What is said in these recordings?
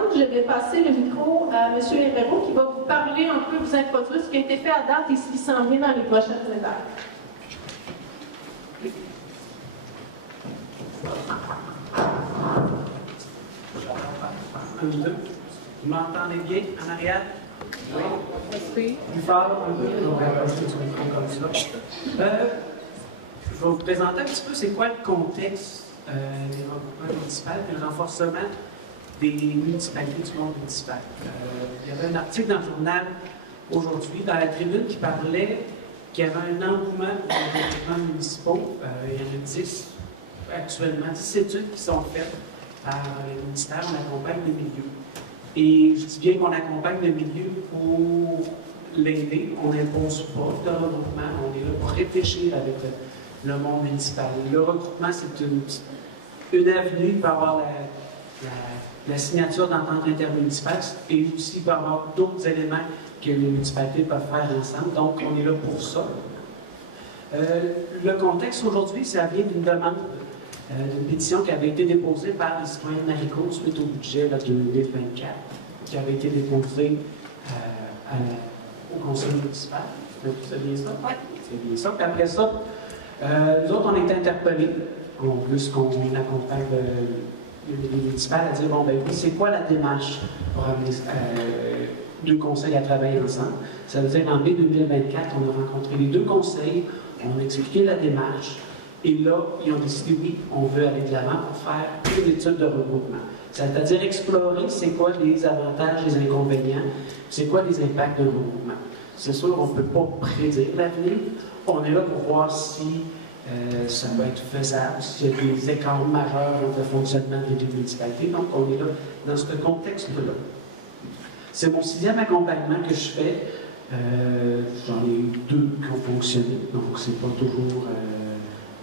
présidente. Je vais passer le micro à M. Herrero qui va vous parler un peu, vous introduire ce qui a été fait à date et ce qui s'en vient dans les prochaines étapes. Vous m'entendez bien en arrière? Oui. Plus fort, un peu. On va passer sur le micro comme ça. Je vais vous présenter un petit peu c'est quoi le contexte des regroupements municipaux et le renforcement des municipalités du monde municipal. Il y avait un article dans le journal aujourd'hui, dans la tribune, qui parlait qu'il y avait un engouement pour les regroupements municipaux. Il y en a 10 actuellement, 10 études qui sont faites par les ministères. On accompagne les milieux. Et je dis bien qu'on accompagne le milieu pour l'aider. On n'impose pas de regroupement. On est là pour réfléchir avec le monde municipal. Le regroupement, c'est une avenue pour avoir la signature d'entente intermunicipale et aussi pour avoir d'autres éléments que les municipalités peuvent faire ensemble. Donc, on est là pour ça. Le contexte aujourd'hui, ça vient d'une demande, d'une pétition qui avait été déposée par les citoyens de Maricourt suite au budget de 2024, qui avait été déposé au conseil municipal. C'est bien ça? Oui. C'est bien ça. Puis après ça, nous autres, on a été interpellés, plus qu'on accompagne le municipal, à dire, bon, ben oui, c'est quoi la démarche pour amener deux conseils à travailler ensemble? Ça veut dire, en mai 2024, on a rencontré les deux conseils, on a expliqué la démarche, et là, ils ont décidé, oui, on veut aller de l'avant pour faire une étude de regroupement. C'est-à-dire explorer c'est quoi les avantages, les inconvénients, c'est quoi les impacts d'un regroupement. C'est sûr, on ne peut pas prédire l'avenir. On est là pour voir si ça va être faisable, s'il y a des écarts majeurs dans le fonctionnement des deux municipalités. Donc, on est là dans ce contexte-là. C'est mon 6e accompagnement que je fais. J'en ai 2 qui ont fonctionné, donc c'est pas toujours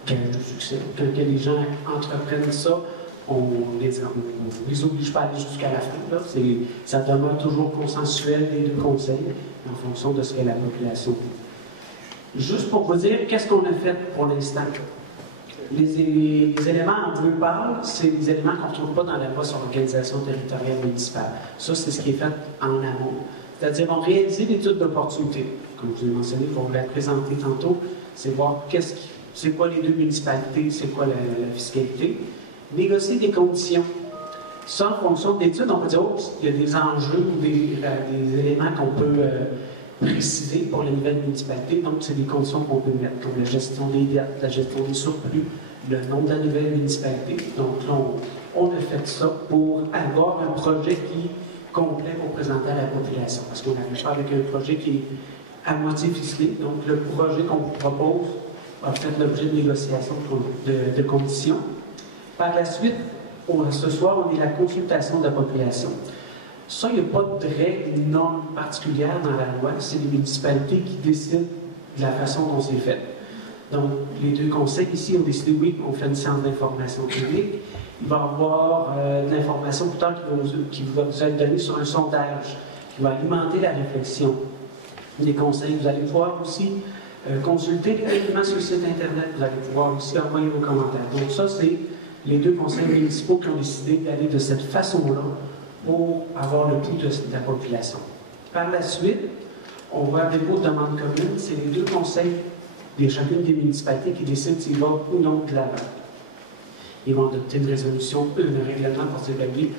gage de succès. Quand les gens entreprennent ça, on les oblige pas à aller jusqu'à la fin. Là. Ça demeure toujours consensuel des deux conseils en fonction de ce que la population veut. Juste pour vous dire, qu'est-ce qu'on a fait pour l'instant? Les éléments en bleu pâle, c'est les éléments qu'on ne retrouve pas dans la loi sur l'organisation territoriale municipale. Ça, c'est ce qui est fait en amont. C'est-à-dire, on réalise l'étude d'opportunité. Comme je vous ai mentionné, pour vous la présenter tantôt, c'est voir c'est quoi les deux municipalités, c'est quoi la fiscalité. Négocier des conditions. Ça, en fonction de l'étude, on peut dire, oh, il y a des enjeux ou des éléments qu'on peut préciser pour les nouvelles municipalités. Donc, c'est des conditions qu'on peut mettre, comme la gestion des dettes, la gestion des surplus, le nom de la nouvelle municipalité. Donc, là, on a fait ça pour avoir un projet qui est complet pour présenter à la population. Parce qu'on n'arrive pas avec un projet qui est à moitié ficelé. Donc, le projet qu'on vous propose a fait l'objet de négociations de conditions. Par la suite, ce soir, on est la consultation de la population. Ça, il n'y a pas de règle, une norme particulière dans la loi. C'est les municipalités qui décident de la façon dont c'est fait. Donc, les deux conseils ici ont décidé, oui, on fait une séance d'information publique. Il va y avoir de l'information plus tard qui va vous être donnée sur un sondage qui va alimenter la réflexion des conseils. Vous allez pouvoir aussi consulter les documents sur le site Internet. Vous allez pouvoir aussi envoyer vos commentaires. Donc, ça, c'est les deux conseils municipaux qui ont décidé d'aller de cette façon-là pour avoir le pouls de la population. Par la suite, on va avoir des dépôt de demande commune. C'est les deux conseils de chacune des municipalités qui décident s'ils vont ou non de l'avant. Ils vont adopter une résolution, un règlement pour dire, ben oui,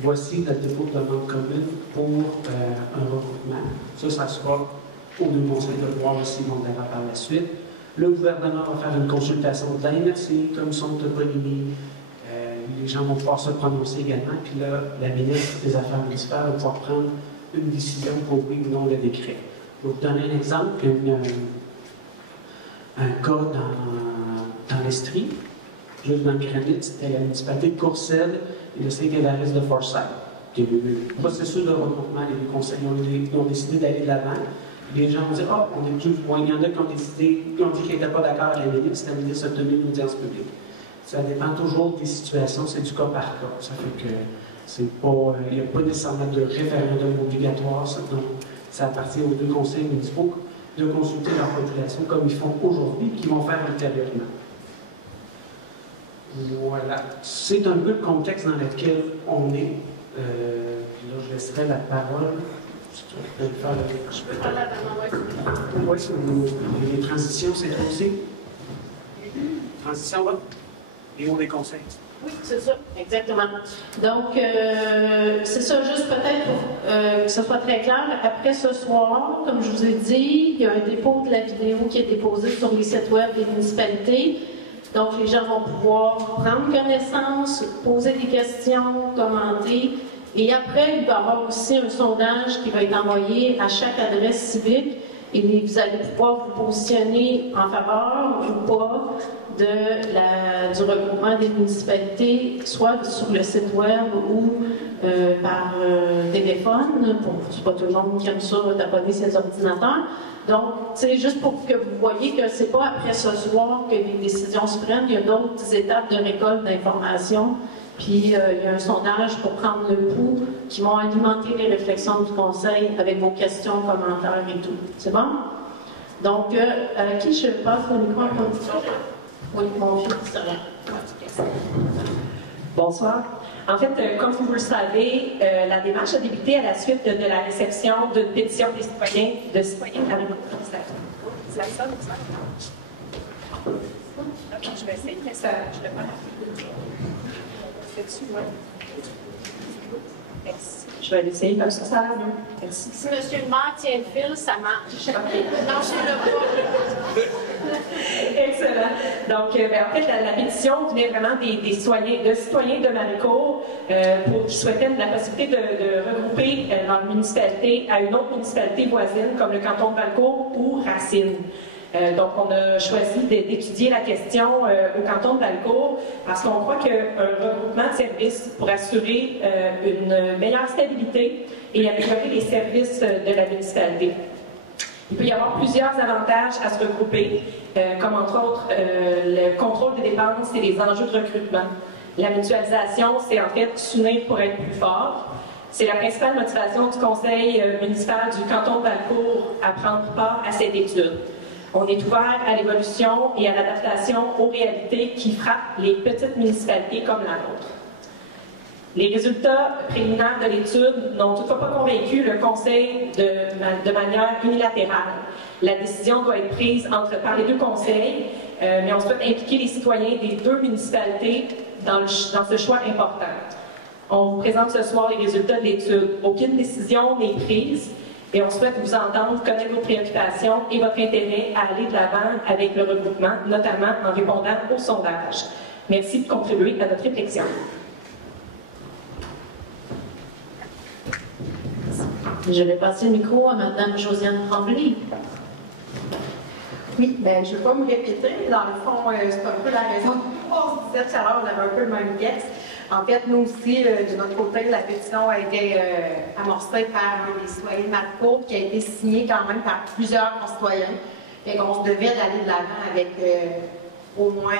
voici le dépôt de demande commune pour un regroupement. Ça sera aux deux conseils de voir s'ils vont de l'avant par la suite. Le gouvernement va faire une consultation de la MRC, commission de toponymie. Les gens vont pouvoir se prononcer également. Puis là, la ministre des Affaires municipales va pouvoir prendre une décision pour oui ou non le décret. Je vais vous donner un exemple. Un cas dans l'Estrie, juste dans le Granit, c'était la municipalité de Courcelles et le Saint-Évariste de Forsyth. Le processus de regroupement, les deux conseils ont décidé d'aller de l'avant. Les gens vont dire, ah, on est plus loin. Il y en a qui ont décidé, qui ont dit qu'ils n'étaient pas d'accord avec la ministre, la ministre a tenu une audience publique. Ça dépend toujours des situations, c'est du cas par cas. Ça fait que c'est pas, il n'y a pas nécessairement de référendum obligatoire, donc ça appartient aux deux conseils municipaux de consulter leur population comme ils font aujourd'hui, qu'ils vont faire ultérieurement. Voilà. C'est un peu le contexte dans lequel on est. laisserai la parole. Je peux parler avant, oui, les transitions, c'est aussi. Transition, là. Et on des conseils. Oui, c'est ça, exactement. Donc, c'est ça, juste peut-être pour que ce soit très clair. Après ce soir, comme je vous ai dit, il y a un dépôt de la vidéo qui est déposé sur les sites web des municipalités. Donc, les gens vont pouvoir prendre connaissance, poser des questions, commenter. Et après, il va y avoir aussi un sondage qui va être envoyé à chaque adresse civique. Et vous allez pouvoir vous positionner en faveur ou pas du regroupement des municipalités, soit sur le site web ou par téléphone. C'est pas tout le monde qui aime ça, d'abonner ses ordinateurs. Donc, c'est juste pour que vous voyez que c'est pas après ce soir que les décisions se prennent. Il y a d'autres étapes de récolte d'informations. Puis, il y a un sondage pour prendre le pouls qui vont alimenter les réflexions du Conseil avec vos questions, commentaires et tout. C'est bon? Donc, à qui je passe le micro en conduction? Oui, mon fils, c'est rien. Bonsoir. En fait, comme vous le savez, la démarche a débuté à la suite de la réception d'une pétition des citoyens de la réconciliation. Ça sonne, ça? Ok, je vais essayer, mais ça, je le fais. Merci. Je vais l'essayer comme ça, ça a l'air mieux. Merci. Si M. le maire tient le fil, ça marche. Lâchez-le pas. Excellent. Donc, en fait, la pétition venait vraiment des citoyens de Maricourt qui souhaitaient la possibilité de regrouper leur municipalité à une autre municipalité voisine, comme le canton de Valcourt ou Racine. Donc, on a choisi d'étudier la question au canton de Valcourt parce qu'on croit qu'un regroupement de services pour assurer une meilleure stabilité et améliorer les services de la municipalité. Il peut y avoir plusieurs avantages à se regrouper, comme entre autres le contrôle des dépenses et les enjeux de recrutement. La mutualisation, c'est en fait s'unir pour être plus fort. C'est la principale motivation du conseil municipal du canton de Valcourt à prendre part à cette étude. On est ouvert à l'évolution et à l'adaptation aux réalités qui frappent les petites municipalités comme la nôtre. Les résultats préliminaires de l'étude n'ont toutefois pas convaincu le Conseil de manière unilatérale. La décision doit être prise par les deux conseils, mais on souhaite impliquer les citoyens des deux municipalités dans ce choix important. On vous présente ce soir les résultats de l'étude. Aucune décision n'est prise. Et on souhaite vous entendre, connaître vos préoccupations et votre intérêt à aller de l'avant avec le regroupement, notamment en répondant au sondage. Merci de contribuer à notre réflexion. Je vais passer le micro à Mme Josiane Tremblay. Oui, bien, je ne vais pas me répéter. Dans le fond, c'est un peu la raison pourquoi on se disait tout à l'heure, on avait un peu le même texte. En fait, nous aussi, de notre côté, la pétition a été amorcée par un des citoyens de Maricourt qui a été signée quand même par plusieurs concitoyens. Et qu'on se devait d'aller de l'avant avec au moins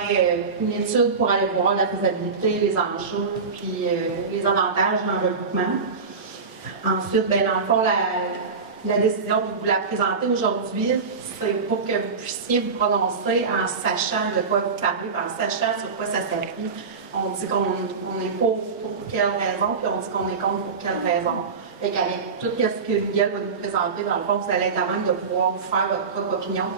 une étude pour aller voir la faisabilité, les enjeux, puis les avantages d'un regroupement. Ensuite, bien, dans le fond, la décision que vous la présentez aujourd'hui, c'est pour que vous puissiez vous prononcer en sachant de quoi vous parlez, en sachant sur quoi ça s'appuie. On dit qu'on est pour quelle raison, puis on dit qu'on est contre pour quelle raison. Fait qu'avec tout ce que Miguel va nous présenter, dans le fond, vous allez être à même de pouvoir vous faire votre propre opinion.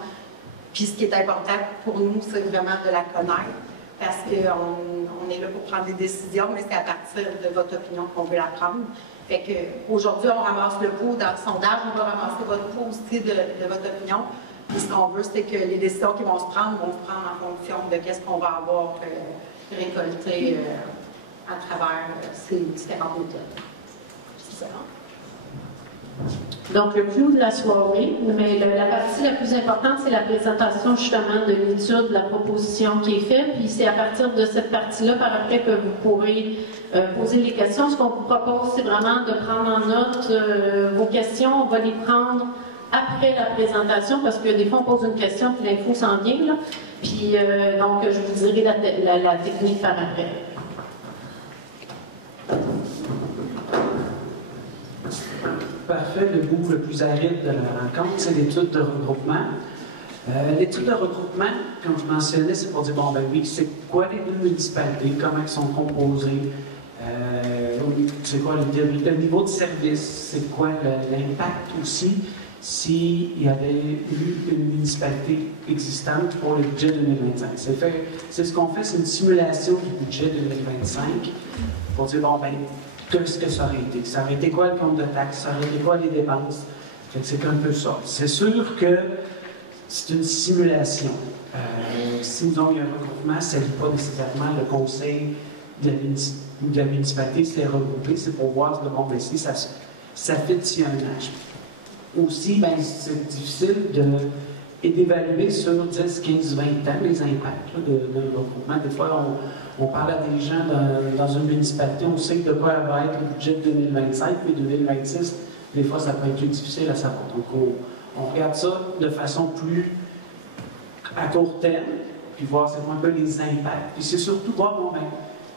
Puis ce qui est important pour nous, c'est vraiment de la connaître, parce qu'on est là pour prendre des décisions, mais c'est à partir de votre opinion qu'on veut la prendre. Fait qu'aujourd'hui, on ramasse le pouls dans le sondage, on va ramasser votre pouls aussi de votre opinion. Puis ce qu'on veut, c'est que les décisions qui vont se prendre en fonction de qu'est-ce qu'on va avoir récolté à travers ces différentes méthodes. C'est ça. Donc, le clou de la soirée, mais la partie la plus importante, c'est la présentation justement de l'étude, de la proposition qui est faite. Puis c'est à partir de cette partie-là, par après, que vous pourrez poser les questions. Ce qu'on vous propose, c'est vraiment de prendre en note vos questions. On va les prendre après la présentation, parce que des fois, on pose une question, puis l'info s'en vient. Là. Puis, donc, je vous dirai la technique par après. Parfait. Le bout le plus aride de la rencontre, c'est l'étude de regroupement. L'étude de regroupement, comme je mentionnais, c'est pour dire, bon, ben oui, c'est quoi les deux municipalités, comment elles sont composées, c'est quoi le niveau de service, c'est quoi l'impact aussi s'il y avait eu une municipalité existante pour le budget 2025. C'est ce qu'on fait, c'est une simulation du budget 2025 pour dire, bon, ben, qu'est-ce que ça aurait été? Ça aurait été quoi le compte de taxes? Ça aurait été quoi les dépenses? C'est un peu ça. C'est sûr que c'est une simulation. Si nous avons eu un regroupement, ça ne dit pas nécessairement le conseil de la municipalité, c'est regroupé, c'est pour voir, bon, ben, si ça fait s'il y a un âge. Aussi, ben, c'est difficile d'évaluer sur 10, 15, 20 ans les impacts d'un regroupement. Des fois, on parle à des gens dans une municipalité, on sait de quoi va être le budget de 2025, mais 2026, des fois, ça peut être plus difficile à savoir. Donc, on regarde ça de façon plus à court terme, puis voir c'est un peu les impacts. Puis c'est surtout voir, bon, ben,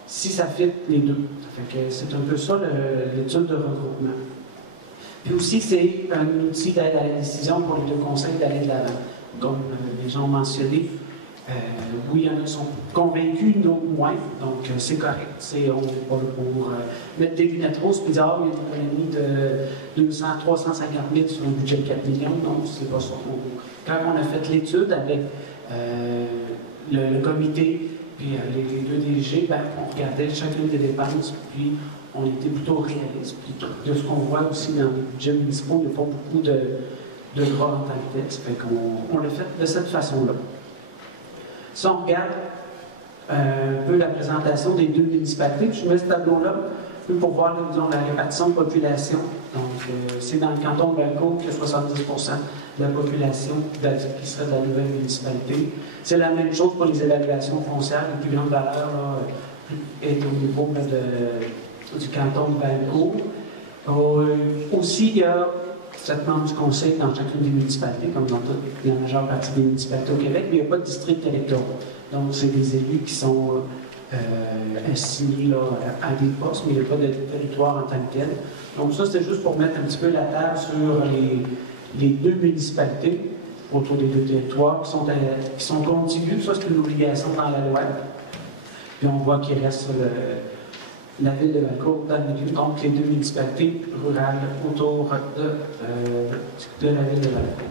si ça fait les deux. C'est un peu ça l'étude de regroupement. Puis aussi, c'est un outil d'aide à la décision pour les deux conseils d'aller de l'avant. Comme les gens ont mentionné, oui, il y en a qui sont convaincus, d'autres moins, donc c'est correct. On n'est pas là pour mettre des lunettes roses et dire, il y a une économie de 200, 350 000 sur un budget de 4 millions. Non, c'est pas ça. Quand on a fait l'étude avec le comité, puis les deux DG, ben, on regardait chacune des dépenses, puis on était plutôt réaliste. Puis de ce qu'on voit aussi dans les budgets municipaux, il n'y a pas beaucoup de gras en tant que tel. Ça fait qu'on l'a fait de cette façon-là. Si on regarde un peu la présentation des deux municipalités, je mets ce tableau-là pour voir disons, la répartition de population. Donc, c'est dans le canton de Valcourt que 70 de la population qui serait de la nouvelle municipalité. C'est la même chose pour les évaluations foncières. La plus grande valeur est au niveau du canton de Valcourt. Aussi, il y a 7 membres du conseil dans chacune des municipalités, comme dans toute la majeure partie des municipalités au Québec, mais il n'y a pas de district électoral. Donc, c'est des élus qui sont assignés là, à des postes, mais il n'y a pas de territoire en tant que tel. Donc, ça, c'est juste pour mettre un petit peu la table sur les deux municipalités autour des deux territoires qui sont contigus. Ça, c'est une obligation dans la loi. Puis, on voit qu'il reste la ville de Valcourt dans le milieu, donc les deux municipalités rurales autour de la ville de Valcourt.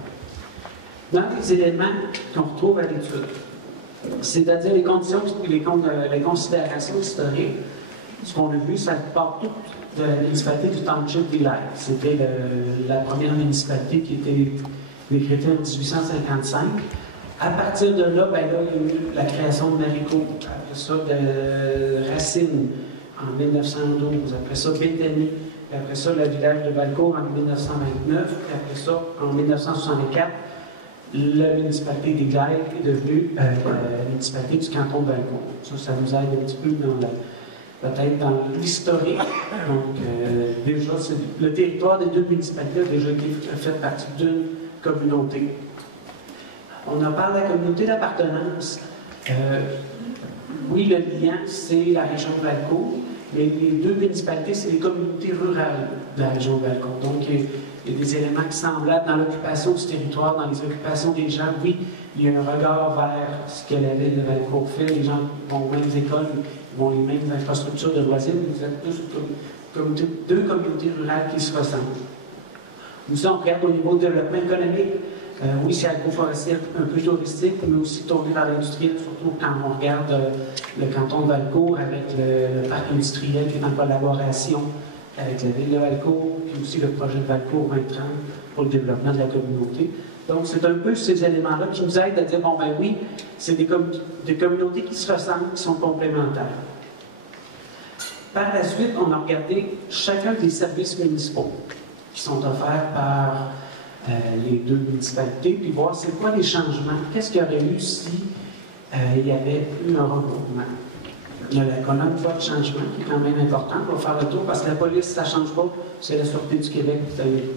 Dans les éléments qu'on retrouve à l'étude, c'est-à-dire les conditions, les considérations historiques, ce qu'on a vu, ça part tout de la municipalité du Township d'Hilaire. C'était la première municipalité qui était décrétée en 1855. À partir de là, ben là, il y a eu la création de Maricourt, après ça de Racine en 1912, après ça Béthanie, après ça le village de Valcourt en 1929, et après ça, en 1964, la municipalité d'Hilaire est devenue la municipalité du canton de Valcourt. Ça nous aide un petit peu peut-être dans l'historique. Donc, déjà, le territoire des deux municipalités a déjà été fait partie d'une communauté. On en parle de la communauté d'appartenance. Oui, le lien, c'est la région de Valcourt, mais les deux municipalités, c'est les communautés rurales de la région de Valcourt. Donc, il y a des éléments qui semblent dans l'occupation du territoire, dans les occupations des gens. Oui, il y a un regard vers ce que la ville de Valcourt fait. Les gens vont aux mêmes écoles, ils vont aux mêmes infrastructures de loisirs. Vous êtes plus comme deux communautés rurales qui se ressemblent. Nous, on regarde au niveau du développement économique. Oui, c'est agroforestier, un peu touristique, mais aussi tourné vers l'industriel, surtout quand on regarde le canton de Valcourt avec le parc industriel qui est en collaboration avec la ville de Valcourt, puis aussi le projet de Valcourt 2030 pour le développement de la communauté. Donc, c'est un peu ces éléments-là qui nous aident à dire, bon, ben oui, c'est des communautés qui se ressemblent, qui sont complémentaires. Par la suite, on a regardé chacun des services municipaux qui sont offerts par les deux municipalités, puis voir c'est quoi les changements, qu'est-ce qu'il y aurait eu si il y avait eu un regroupement. Il y a la colonne voie de changement qui est quand même importante. On va faire le tour parce que la police, ça ne change pas, c'est la Sûreté du Québec.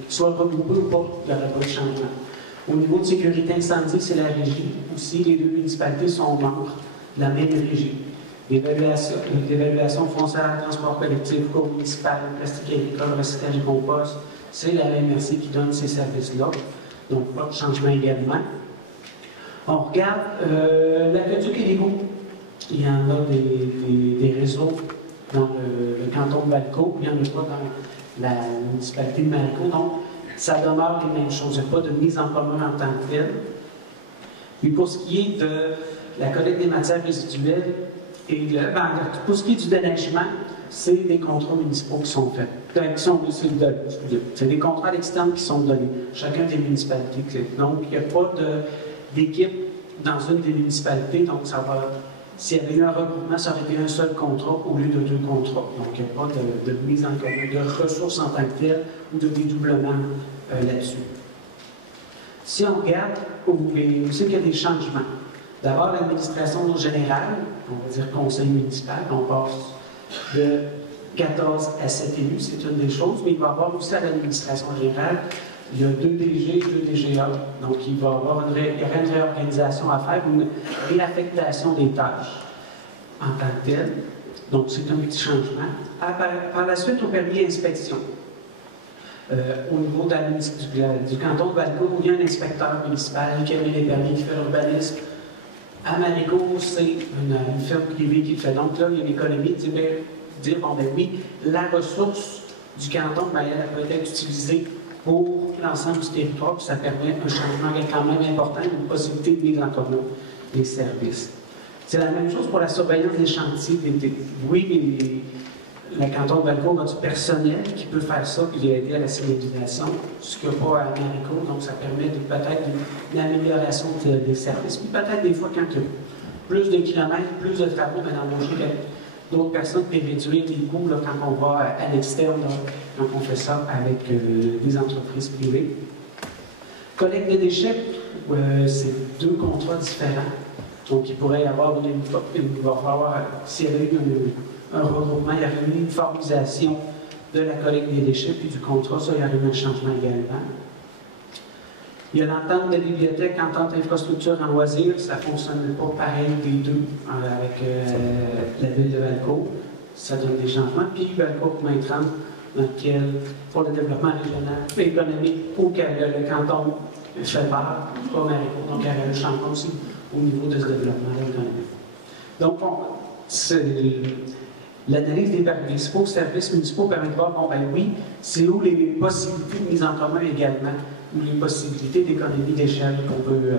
Soit regroupé ou pas, il n'y aurait pas de changement. Au niveau de sécurité incendie, c'est la régie. Aussi, les deux municipalités sont membres de la même régie. L'évaluation foncière, transport collectif, cours municipal, plastique agricole, recyclage et compost, c'est la MRC qui donne ces services-là. Donc, pas de changement également. On regarde l'aqueduc et l'égout. Il y en a des réseaux dans le canton de Valcourt, il n'y en a pas dans la municipalité de Maricourt. Donc, ça demeure les mêmes choses. Il n'y a pas de mise en commun en tant que telle. Puis pour ce qui est de la collecte des matières résiduelles et pour ce qui est du déneigement, c'est des contrats municipaux qui sont faits. C'est des contrats à l'externe qui sont donnés, chacun des municipalités. Donc, il n'y a pas d'équipe dans une des municipalités, donc ça va. S'il y avait eu un regroupement, ça aurait été un seul contrat au lieu de 2 contrats. Donc, il n'y a pas de mise en commun, de ressources en tant que telles ou de dédoublement là-dessus. Si on regarde, vous savez qu'il y a des changements. D'abord, l'administration générale, on va dire conseil municipal, on passe de 14 à 7 élus, c'est une des choses, mais il va y avoir aussi à l'administration générale, il y a 2 DG, 2 DGA, donc il va y avoir une réorganisation à faire, une réaffectation des tâches en tant que telle. Donc c'est un petit changement. Par la suite, au permis d'inspection. Au niveau du canton de Valcourt, il y a un inspecteur municipal qui a mis les permis, qui fait l'urbanisme. À Maricourt, c'est une firme privée qui le fait. Donc là, il y a l'économie de dire, bon, ben oui, la ressource du canton, ben, elle peut être utilisée pour l'ensemble du territoire, puis ça permet un changement quand même important, une possibilité de mise en commun des services. C'est la même chose pour la surveillance des chantiers d'été. Oui, le canton de Valcourt a du personnel qui peut faire ça, puis aider à la signalisation, ce qu'il n'y a pas à Maricourt, donc ça permet peut-être une amélioration des services. Puis peut-être des fois, quand il y a plus de kilomètres, plus de travaux, d'embaucher d'autres personnes pour réduire les coûts là, quand on va à l'externe, quand on fait ça avec des entreprises privées. Collecte de déchets, c'est 2 contrats différents. Donc, il pourrait y avoir s'il y avait eu un regroupement, il y aurait une uniformisation de la collecte des déchets, puis du contrat, ça, il y aurait eu un changement également. Il y a l'entente de bibliothèque, entente d'infrastructure en loisirs, ça ne fonctionne pas pareil des deux avec la ville de Valcourt. Ça donne des changements. Puis Valcourt main 30, dans lequel, pour le développement régional économique, auquel le canton fait part, pas Maricourt, donc il y aurait un changement aussi au niveau de ce développement économique. Donc, l'analyse des principaux services municipaux permet de voir, bon, ben oui, c'est où les possibilités de mise en commun également, ou les possibilités d'économie d'échelle qu'on peut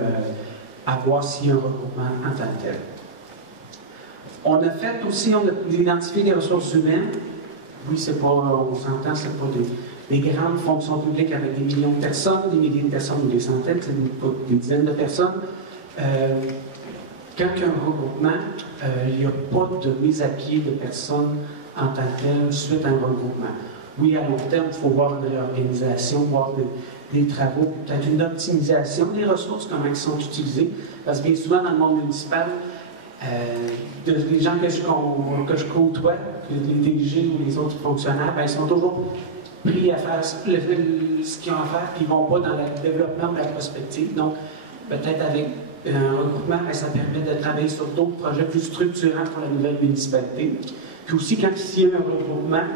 avoir s'il y a un regroupement en tant que tel. On a fait aussi, on a identifié les ressources humaines. Oui, c'est pas, on s'entend, c'est pas des grandes fonctions publiques avec des millions de personnes, des milliers de personnes ou des centaines, c'est pas des dizaines de personnes. Quand il y a un regroupement, il n'y a pas de mise à pied de personnes en tant que telle suite à un regroupement. Oui, à long terme, il faut voir une réorganisation, voir des travaux, peut-être une optimisation des ressources, comment elles sont utilisées. Parce que bien souvent, dans le monde municipal, les gens que je côtoie, les DG ou les autres fonctionnaires, ben, ils sont toujours pris à faire ce qu'ils ont à faire, puis ils ne vont pas dans le développement de la prospective. Donc, peut-être avec un regroupement, ben, ça permet de travailler sur d'autres projets plus structurants pour la nouvelle municipalité. Puis aussi, quand il y a un regroupement,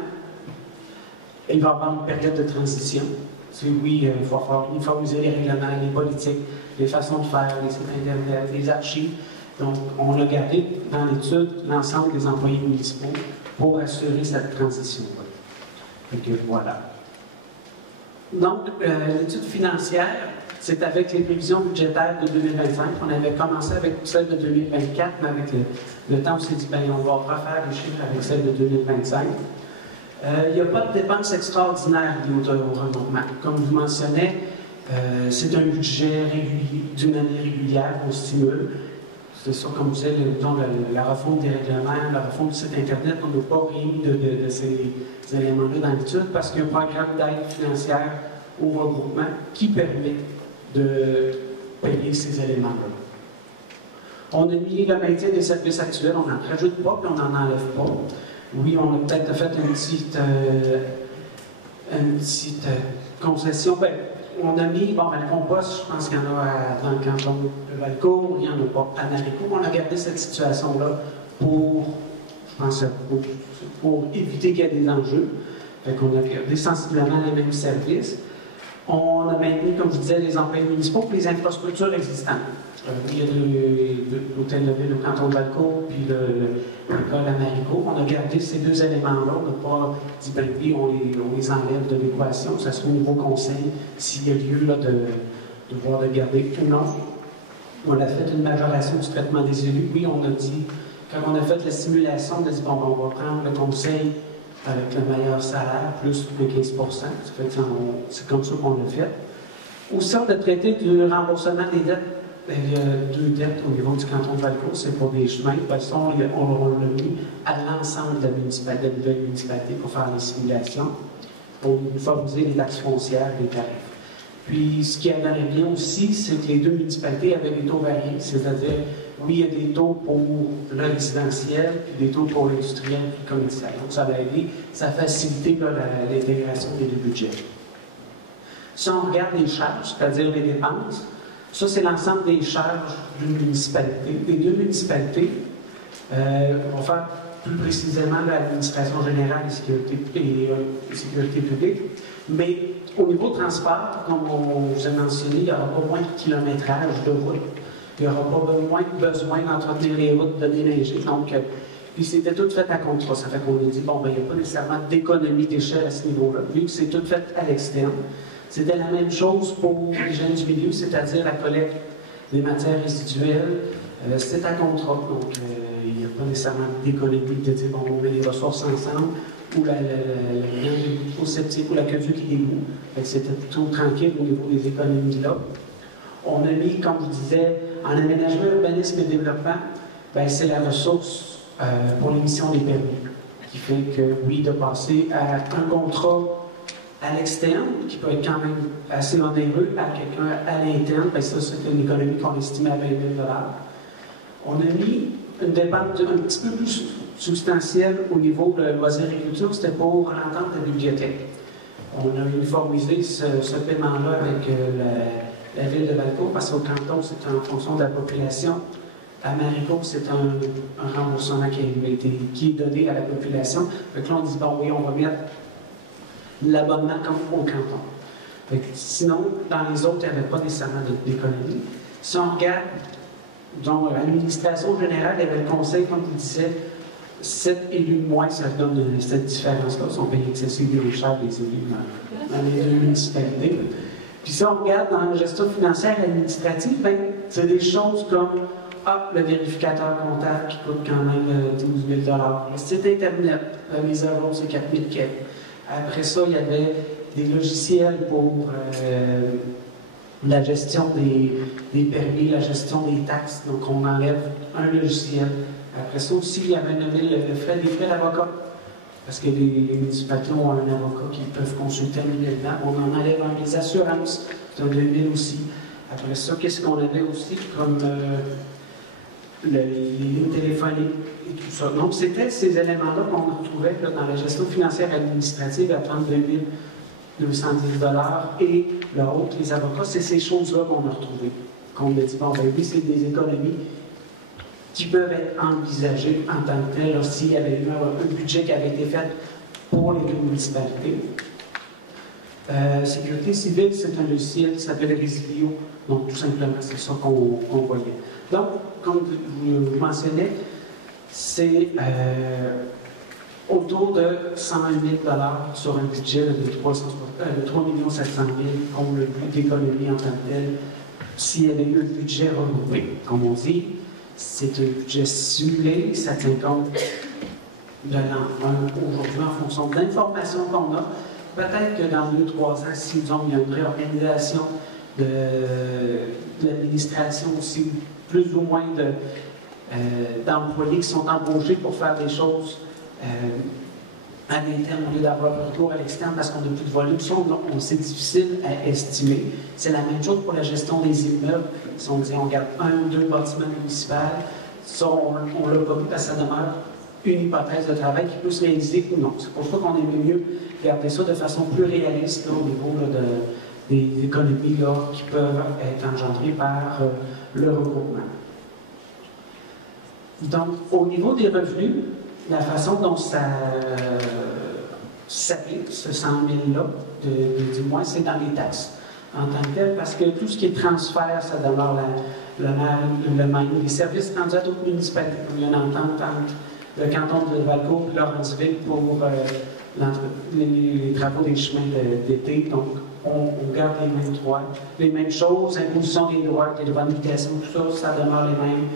il va y avoir une période de transition. Oui, il faut uniformiser les règlements, les politiques, les façons de faire, les sites Internet, les archives. Donc, on a gardé dans l'étude l'ensemble des employés municipaux pour assurer cette transition-là. Donc, voilà. Donc, l'étude financière, c'est avec les prévisions budgétaires de 2025. On avait commencé avec celle de 2024, mais avec le temps, on s'est dit, bien, on va refaire les chiffres avec celle de 2025. Il n'y a pas de dépenses extraordinaires liées au regroupement. Comme je vous mentionnais, c'est un budget d'une année régulière qu'on stimule. C'est ça, comme vous savez, la refonte des règlements, la refonte du site Internet, on n'a pas rien de ces éléments-là dans l'étude parce qu'il y a un programme d'aide financière au regroupement qui permet de payer ces éléments-là. On a mis le maintien des services actuels, on n'en rajoute pas puis on n'en enlève pas. Oui, on a peut-être fait une petite concession. Bien, on a mis, bon, le compost, je pense qu'il y en a dans le canton de Valcourt, il n'y en a pas à Maricourt. On a gardé cette situation-là pour éviter qu'il y ait des enjeux. Fait qu'on a gardé sensiblement les mêmes services. On a maintenu, comme je disais, les employés municipaux et les infrastructures existantes. Il y a l'hôtel de ville, le canton de Valcourt, puis l'école à Marigot. On a gardé ces deux éléments-là. On n'a pas dit, ben oui, on les enlève de l'équation. Ça sera au niveau conseil s'il y a lieu là, de voir de garder ou non. On a fait une majoration du traitement des élus. Oui, on a dit, quand on a fait la simulation, on a dit, bon, on va prendre le conseil avec le meilleur salaire, plus de 15 %. C'est comme ça qu'on l'a fait. Aussi, on a traité du remboursement des dettes. Il y a deux dettes au niveau du canton de Valcourt, c'est pour des chemins. De toute façon, on l'a mis à l'ensemble de la nouvelle municipalité pour faire les simulations, pour favoriser les taxes foncières et les tarifs. Puis, ce qui avait bien aussi, c'est que les deux municipalités avaient des taux variés, c'est-à-dire, oui, il y a des taux pour le résidentiel, puis des taux pour l'industriel et le commercial. Donc, ça va aider, ça a facilité l'intégration des deux budgets. Si on regarde les charges, c'est-à-dire les dépenses, ça, c'est l'ensemble des charges d'une municipalité. Les deux municipalités, on va faire plus précisément l'administration générale et sécurité publique, mais au niveau transport, comme on vous a mentionné, il n'y aura pas moins de kilométrage de route. Il n'y aura pas moins besoin d'entretenir les routes de déneiger. Donc, puis c'était tout fait à contrat. Ça fait qu'on a dit, bon, ben, il n'y a pas nécessairement d'économie d'échelle à ce niveau-là, vu que c'est tout fait à l'externe. C'était la même chose pour les jeunes du milieu, c'est-à-dire la collecte des matières résiduelles. C'est à contrat, donc il n'y a pas nécessairement d'économie de dire, bon, on met les ressources ensemble, ou la viande sceptique, ou la queue qui dégoût. C'était tout tranquille au niveau des économies-là. On a mis, comme je disais, en aménagement, urbanisme et développement, c'est la ressource pour l'émission des permis, qui fait que, oui, de passer à un contrat à l'externe, qui peut être quand même assez onéreux, à quelqu'un à l'interne, ça, c'est une économie qu'on estimait à 20 000 $. On a mis une dépense un petit peu plus substantielle au niveau de loisirs et culture, c'était pour l'entente de la bibliothèque. On a uniformisé ce paiement-là avec la ville de Valcourt, parce qu'au canton, c'est en fonction de la population. À Marigot, c'est un remboursement qui est donné à la population. Donc là, on dit, bon, oui, on va mettre l'abonnement comme au canton. Sinon, dans les autres, il n'y avait pas nécessairement d'économie. Si on regarde, donc, l'administration générale, il y avait le conseil, comme vous disiez, 7 élus de moins, ça donne cette différence-là. Ils sont payés excessivement cher, les élus dans les deux municipalités. Puis si on regarde dans la gestion financière et administrative, c'est des choses comme le vérificateur comptable qui coûte quand même 12 000 $. Le site Internet, la mise à jour, c'est 4 000 $. Après ça, il y avait des logiciels pour la gestion des permis, la gestion des taxes. Donc, on enlève un logiciel. Après ça aussi, il y avait des frais d'avocat. Parce que les municipalités ont un avocat qu'ils peuvent consulter annuellement. On en enlève les assurances, c'est un 2000 aussi. Après ça, qu'est-ce qu'on avait aussi comme les lignes téléphoniques et tout ça. Donc, c'était ces éléments-là qu'on retrouvait dans la gestion financière administrative à 32 210 $ et le autre, les avocats, c'est ces choses-là qu'on a retrouvées. Qu'on a dit, bon, oui, c'est des économies qui peuvent être envisagées en tant que telles s'il y avait eu un budget qui avait été fait pour les deux municipalités. Sécurité civile, c'est un logiciel qui s'appelle Resilio. Donc, tout simplement, c'est ça qu'on voyait. Donc, comme je vous mentionnais, c'est autour de 120 000 $ sur un budget de 3 700 000 comme le but d'économie en tant que tel, s'il y avait eu un budget renouvelé. Comme on dit, c'est un budget simulé, ça tient compte de l'an 1 aujourd'hui en fonction de l'information qu'on a. Peut-être que dans 2-3 ans, si disons, il y a une réorganisation de l'administration aussi, plus ou moins d'employés qui sont embauchés pour faire des choses à l'interne au lieu d'avoir un recours à l'externe parce qu'on n'a plus de volume. C'est difficile à estimer. C'est la même chose pour la gestion des immeubles. Si on dit on garde 1 ou 2 bâtiments municipaux, ça, on ne l'a pas vu parce que ça demeure une hypothèse de travail qui peut se réaliser ou non. C'est pour ça qu'on aime mieux garder ça de façon plus réaliste là, au niveau là, des économies là, qui peuvent être engendrées par le regroupement. Donc, au niveau des revenus, la façon dont ça s'applique, ce 100 000-là, du moins, c'est dans les taxes en tant que tel, parce que tout ce qui est transfert, ça demeure le même. Les services rendus à d'autres municipalités, comme il y a une entente entre le canton de Valcourt et Laurentieville pour les travaux des chemins d'été. Donc, on garde les mêmes droits, les mêmes choses, imposition des droits, des droits de mutation, tout ça, ça demeure les mêmes.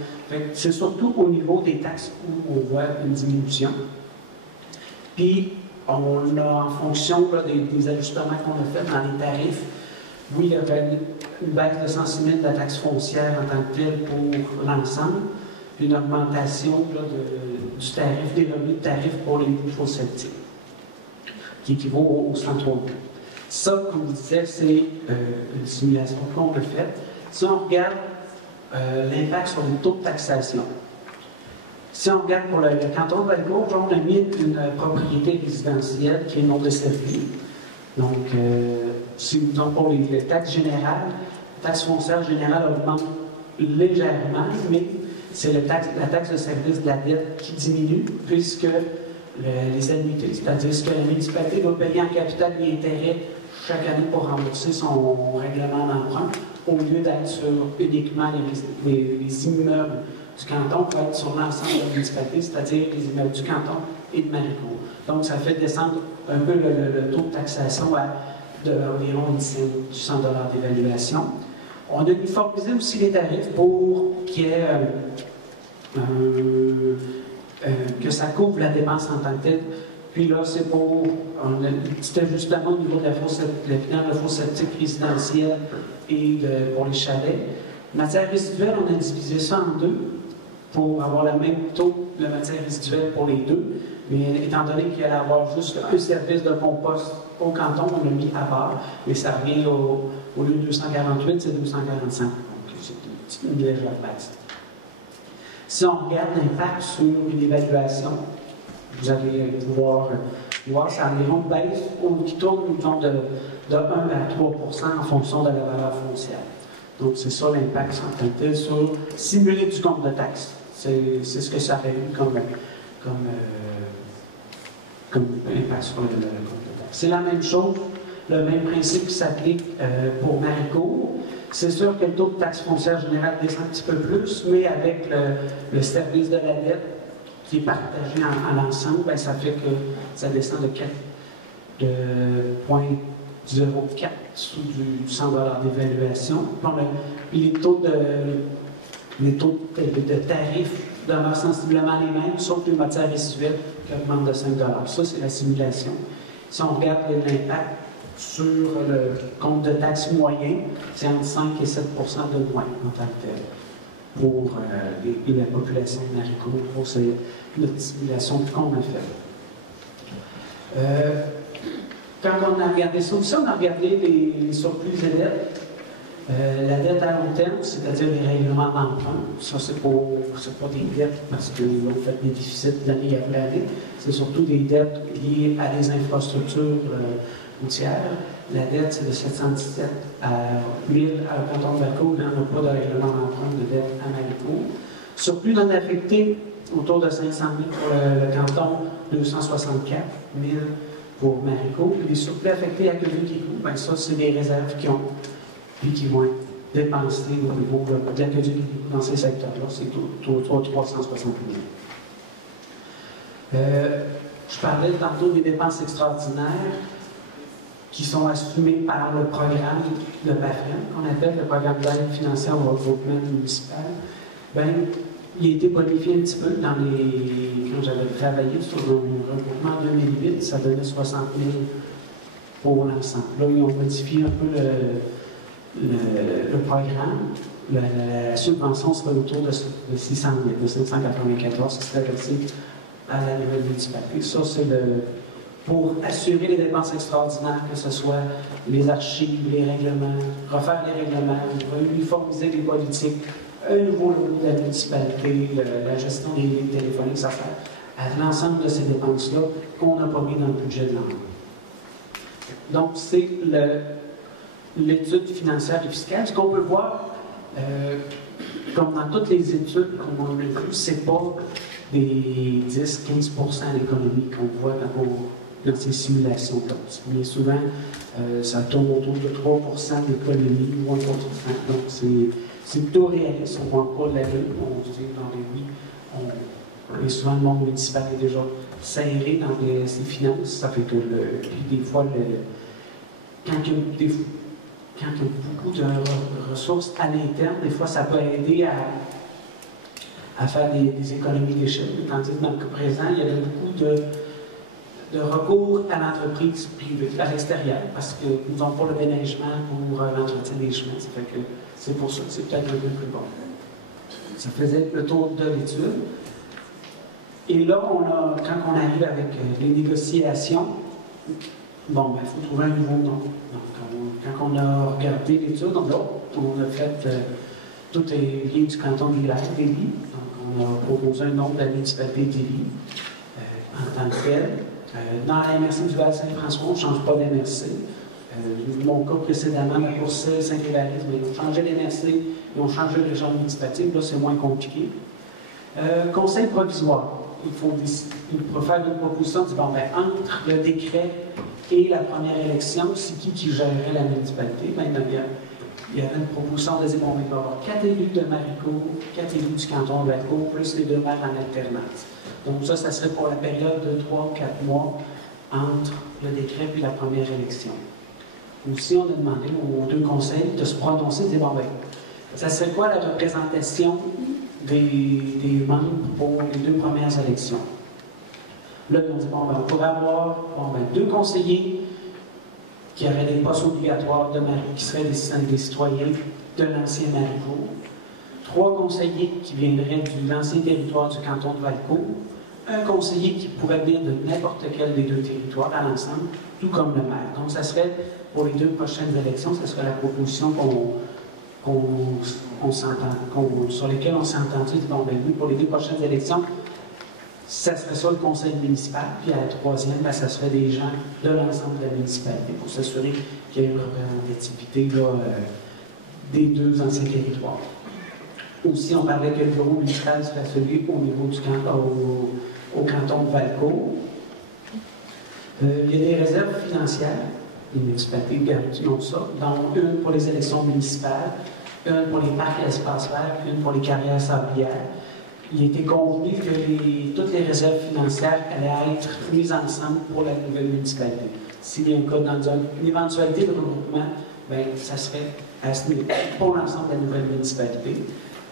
C'est surtout au niveau des taxes où on voit une diminution. Puis, on a, en fonction là, des ajustements qu'on a faits dans les tarifs, oui, il y avait une baisse de 106 000 de la taxe foncière en tant que telle pour l'ensemble, puis une augmentation là, du tarif, des revenus de tarif pour les nouveaux septiques, qui équivaut aux 103 000. Ça, comme je disais, c'est une simulation qu'on a faite. Si on regarde l'impact sur les taux de taxation, si on regarde pour le canton de Valcourt, on a mis une propriété résidentielle qui est non desservie. Donc, pour les taxes générales, la taxe foncière générale augmente légèrement, mais c'est la taxe de service de la dette qui diminue, puisque les annuités, c'est-à-dire ce que la municipalité doit payer en capital et intérêts chaque année pour rembourser son règlement d'emprunt, au lieu d'être sur uniquement les immeubles du canton, peut être sur l'ensemble de la municipalité, c'est-à-dire les immeubles du canton et de Maricourt. Donc, ça fait descendre un peu le taux de taxation à environ du 100 $ d'évaluation. On a uniformisé aussi les tarifs pour qu'il y ait que ça couvre la dépense en tant que telle. Puis là, c'est pour un petit ajustement au niveau de la fosse septique résidentielle et pour les chalets. Matière résiduelle, on a divisé ça en deux pour avoir le même taux de matière résiduelle pour les deux. Mais étant donné qu'il allait avoir juste un service de compost au canton, on l'a mis à part. Mais ça revient au lieu de 248, c'est 245. Donc, c'est une légère baisse. Si on regarde l'impact sur une évaluation, vous allez voir c'est environ une baisse qui tourne de 1 à 3 % en fonction de la valeur foncière. Donc, c'est ça l'impact en tant que tel sur simuler du compte de taxe. C'est ce que ça aurait eu comme impact sur le compte de taxe. C'est la même chose, le même principe qui s'applique pour Maricourt. C'est sûr que le taux de taxe foncière générale descend un petit peu plus, mais avec le service de la dette qui est partagé en l'ensemble, ben, ça fait que ça descend de 0,04 sous du 100 $ d'évaluation. Puis les taux de tarifs demeurent sensiblement les mêmes, sauf les matières résiduelles qui augmentent de 5 $. Ça, c'est la simulation. Si on regarde l'impact sur le compte de taxe moyen, c'est entre 5 et 7 % de moins en tant que tel pour la population de Maricourt, pour notre simulation qu'on a faite. Quand on a regardé ça aussi, on a regardé les surplus et dettes. La dette à long terme, c'est-à-dire les règlements d'emprunt, ça c'est pas des dettes parce qu'on fait des déficits d'année après année, c'est surtout des dettes liées à des infrastructures routières. La dette, c'est de 717 à 1000 à le canton de Valcourt, mais on n'a pas de règlement d'emprunt de dette à Maricourt. Surplus non affecté, autour de 500 000 pour le canton, 264 000 pour Maricourt. Puis les surplus affectés à Aqueduc-Quécoult, bien ça, c'est des réserves qui ont, puis qui vont être dépensées au niveau de l'Aqueduc-Quécoult dans ces secteurs-là. C'est autour de 360 000. Je parlais tantôt des dépenses extraordinaires qui sont assumées par le programme, le PAFREM, qu'on appelle le programme d'aide financière au regroupement municipal. Bien, il a été bonifié un petit peu quand j'avais travaillé sur le regroupement en 2008, ça donnait 60 000 pour l'ensemble. Là, ils ont modifié un peu le programme. La subvention serait autour de 600 000, de 794 qui serait versé à la nouvelle municipalité. Ça, c'est pour assurer les dépenses extraordinaires, que ce soit les archives, les règlements, refaire les règlements, uniformiser les politiques, un nouveau logo de la municipalité, la gestion des lignes téléphoniques, ça fait à l'ensemble de ces dépenses-là qu'on n'a pas mis dans le budget de l'année. Donc, c'est l'étude financière et fiscale. Ce qu'on peut voir, comme dans toutes les études qu'on a vues, c'est pas des 10-15 % d'économie qu'on voit quand on dans ces simulations-là. Bien souvent, ça tourne autour de 3% d'économie ou 1%. Donc, c'est plutôt réaliste. On ne voit pas la rue. On se dit dans les rues, et souvent le monde municipal est déjà serré dans ses finances. Ça fait que, puis des fois, quand il y a beaucoup de ressources à l'interne, des fois, ça peut aider à faire des économies d'échelle. Tandis que dans le cas présent, il y avait beaucoup de recours à l'entreprise privée, à l'extérieur, parce que nous n'avons pas le déneigement pour l'entretien des chemins. Ça fait que c'est pour ça que c'est peut-être un peu plus bon. Ça faisait le tour de l'étude. Et là, quand on arrive avec les négociations, bon, ben, il faut trouver un nouveau nom. Donc, quand on a regardé l'étude, on a fait tout est lié du canton de Lévis. Donc, on a proposé un nom de la municipalité d'Évis en tant que tel. Dans la MRC du Val-Saint-François, on ne change pas d'MRC. Mon cas précédemment, la course Saint-Évariste, ils ont changé l'MRC, ils ont changé le régime municipal. Là, c'est moins compliqué. Conseil provisoire. Il faut faire une proposition de dire, bon, ben, entre le décret et la première élection, c'est qui gérerait la municipalité? Ben, il y avait une proposition de dire, bon, il va y avoir 4 élus de Maricourt, 4 élus du canton de Valcourt, plus les 2 maires en alternance. Donc ça serait pour la période de 3 ou 4 mois entre le décret et la première élection. Aussi, on a demandé aux 2 conseils de se prononcer, de dire, bon, ben, ça serait quoi la représentation des membres pour les 2 premières élections? Là, on dit, bon, ben, on pourrait avoir 2 conseillers qui auraient des postes obligatoires de Marie, qui seraient des citoyens de l'ancien Maricourt, 3 conseillers qui viendraient de l'ancien territoire du canton de Valcourt, un conseiller qui pourrait venir de n'importe quel des 2 territoires à l'ensemble, tout comme le maire. Donc, ça serait, pour les 2 prochaines élections, ça serait la proposition sur lesquelles on s'est entendu. Bon, ben, oui, pour les 2 prochaines élections, ça serait ça le conseil municipal, puis à la 3e, ben, ça serait des gens de l'ensemble de la municipalité pour s'assurer qu'il y ait une représentativité là, des 2 anciens territoires. Aussi, on parlait que le bureau municipal serait celui au niveau du canton, au canton de Valcourt. Il y a des réserves financières, les municipalités garantissent ça, dont une pour les élections municipales, une pour les parcs et espaces verts, une pour les carrières sablières. Il a été convenu que toutes les réserves financières allaient être mises ensemble pour la nouvelle municipalité. S'il y a un cas dans une éventualité de regroupement, bien, ça serait pour l'ensemble de la nouvelle municipalité.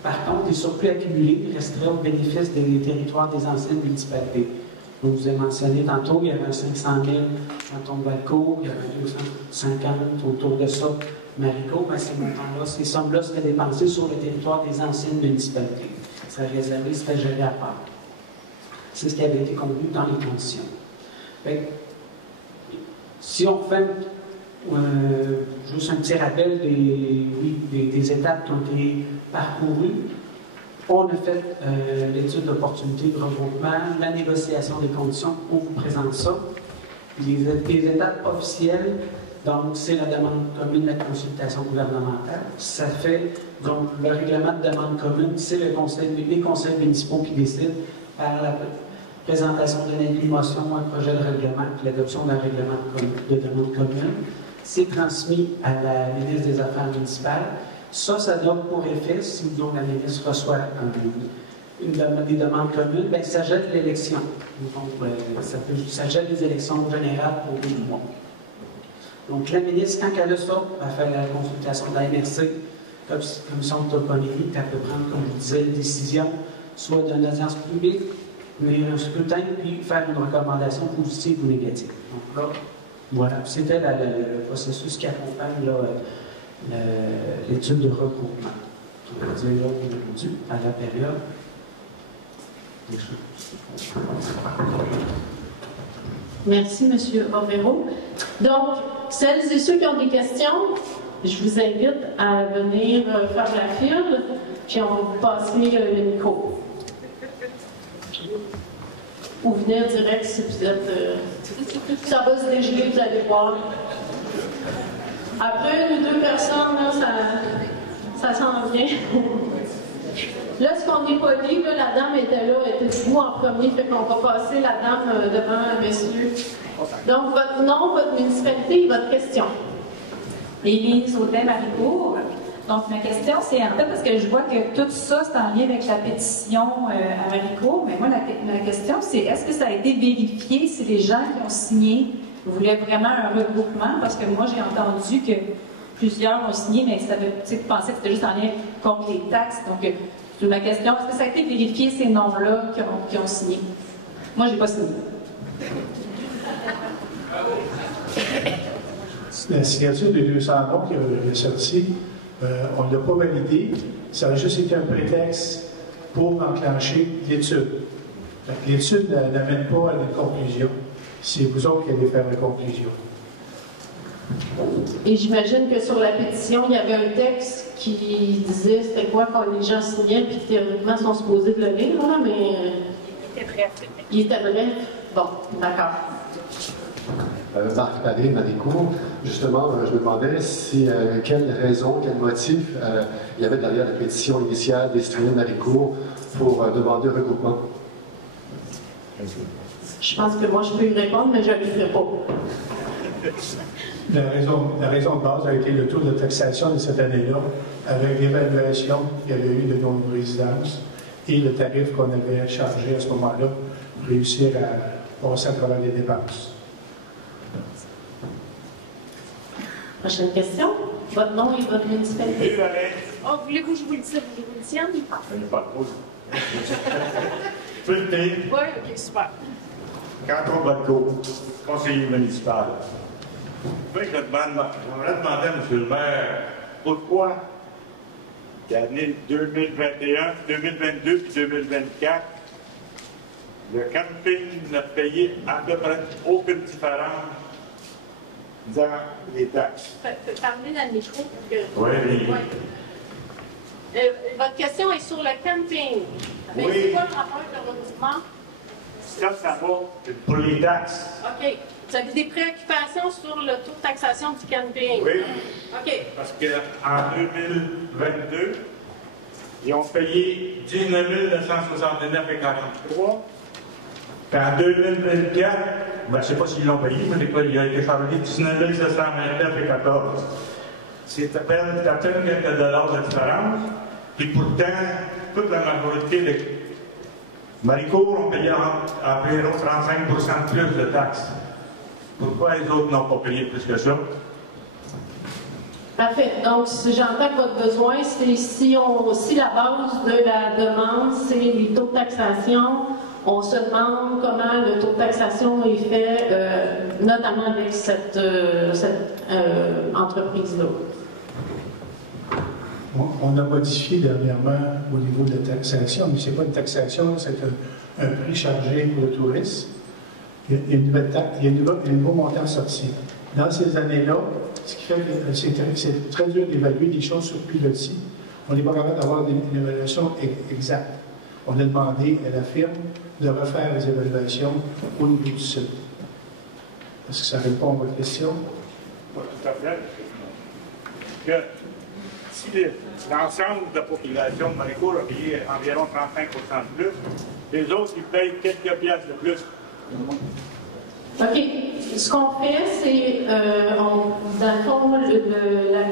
Par contre, les surplus accumulés resteraient au bénéfice des territoires des anciennes municipalités. Je vous ai mentionné tantôt, il y avait 500 000 canton de Valcourt, il y avait 250 autour de ça, Maricourt. Ben, ces montants-là, ces sommes-là seraient dépensées sur le territoire des anciennes municipalités. Serait réservé, serait géré à part. C'est ce qui avait été convenu dans les conditions. Fait, si on fait juste un petit rappel des étapes qui ont été parcourues, on a fait l'étude d'opportunité de regroupement, la négociation des conditions, on vous présente ça. Les étapes officielles, donc c'est la demande commune, la consultation gouvernementale. Ça fait, donc le règlement de demande commune, c'est les conseils municipaux qui décident par la présentation d'une motion, un projet de règlement, puis l'adoption d'un règlement de demande commune. C'est transmis à la ministre des Affaires municipales. Ça donne pour effet, si donc la ministre reçoit des demandes communes, bien, ça gèle l'élection. Donc, ça gèle les élections générales pour 12 mois. Donc, la ministre, quand elle a ça, elle fait la consultation de la MRC, commission de toponymie, puis elle peut prendre, comme je disais, une décision, soit d'une audience publique, mais un scrutin, puis faire une recommandation positive ou négative. Donc là, voilà, c'était le processus qui accompagne l'étude de regroupement. On va dire là, aujourd'hui, à la période des choses. Merci, M. Overo. Donc, celles et ceux qui ont des questions, je vous invite à venir faire la file, puis on va vous passer le micro. Ou venir direct si vous êtes... ça va se dégeler, vous allez voir. Après 1 ou 2 personnes, là, ça s'en vient. Là, ce qu'on n'est pas dit, là, la dame était là, était debout en premier, fait qu'on va passer la dame devant monsieur. Donc, votre nom, votre municipalité et votre question. Élise Audet-Maricourt. Donc, ma question, c'est en fait parce que je vois que tout ça, c'est en lien avec la pétition à Maricourt. Mais moi, la question, c'est est-ce que ça a été vérifié si les gens qui ont signé voulaient vraiment un regroupement? Parce que moi, j'ai entendu que plusieurs ont signé, mais ça pensaient que c'était juste en lien contre les taxes. Donc, ma question, est-ce que ça a été vérifié ces noms-là qui ont signé? Moi, je n'ai pas signé. La signature des 200 noms qui est sortie, on ne l'a pas validé. Ça a juste été un prétexte pour enclencher l'étude. L'étude n'amène pas à une conclusion. C'est vous autres qui allez faire la conclusion. Et j'imagine que sur la pétition, il y avait un texte qui disait c'était quoi quand les gens signaient, puis théoriquement, sont supposés de le lire, là, mais... Il était bref. Il était bref? Bon, d'accord. Marc Palais, Maricourt. Justement, je me demandais si, quelle raison, quel motif il y avait derrière la pétition initiale des citoyens de Maricourt pour demander un regroupement. Je pense que moi, je peux y répondre, mais je ne le ferai pas. La raison de base a été le taux de taxation de cette année-là, avec l'évaluation qu'il y avait eu de nos résidences et le tarif qu'on avait chargé à ce moment-là pour réussir à passer à travers les dépenses. Prochaine question. Votre nom et votre municipalité. Oh, voulez-vous que je vous le dise? Voulez-vous le tienne? Je n'ai pas trop. Je peux le dire. Oui, ok, super. Canton Badco, conseiller municipal. J'aimerais demander à M. le maire pourquoi l'année 2021, 2022 puis 2024, le camping n'a payé à peu près aucune différence dans les taxes. Parlez dans le micro. Oui. Votre question est sur le camping. Mais Oui. c'est quoi le rapport de regroupement? Ça va pour les taxes. OK. Vous avez des préoccupations sur le taux de taxation du camping? Oui. OK. Parce qu'en 2022, ils ont payé 19 969,43. Puis en 2024, je ne sais pas s'ils l'ont payé, mais il a été chargé 19 729,14. C'est à peine quelques dollars de différence. Puis pourtant, toute la majorité de Maricourt ont payé environ 35 de plus de taxes. Pourquoi les autres n'ont pas payé plus que ça? Parfait. Donc, si j'entends que votre besoin, c'est si la base de la demande, c'est les taux de taxation, on se demande comment le taux de taxation est fait, notamment avec cette entreprise-là. On a modifié dernièrement au niveau de la taxation, mais ce n'est pas une taxation, c'est un prix chargé pour le tourisme. Il y a une nouvelle taxe, il y a un nouveau montant sorti. Dans ces années-là, ce qui fait que c'est très dur d'évaluer des choses sur pilotis. On n'est pas capable d'avoir une évaluation exacte. On a demandé à la firme de refaire les évaluations au niveau du site. Est-ce que ça répond à votre question? Pas tout à fait. Que si l'ensemble de la population de Maricourt a payé environ 35 de plus, les autres, ils payent quelques piastres de plus. OK. Ce qu'on fait, c'est, dans le fond,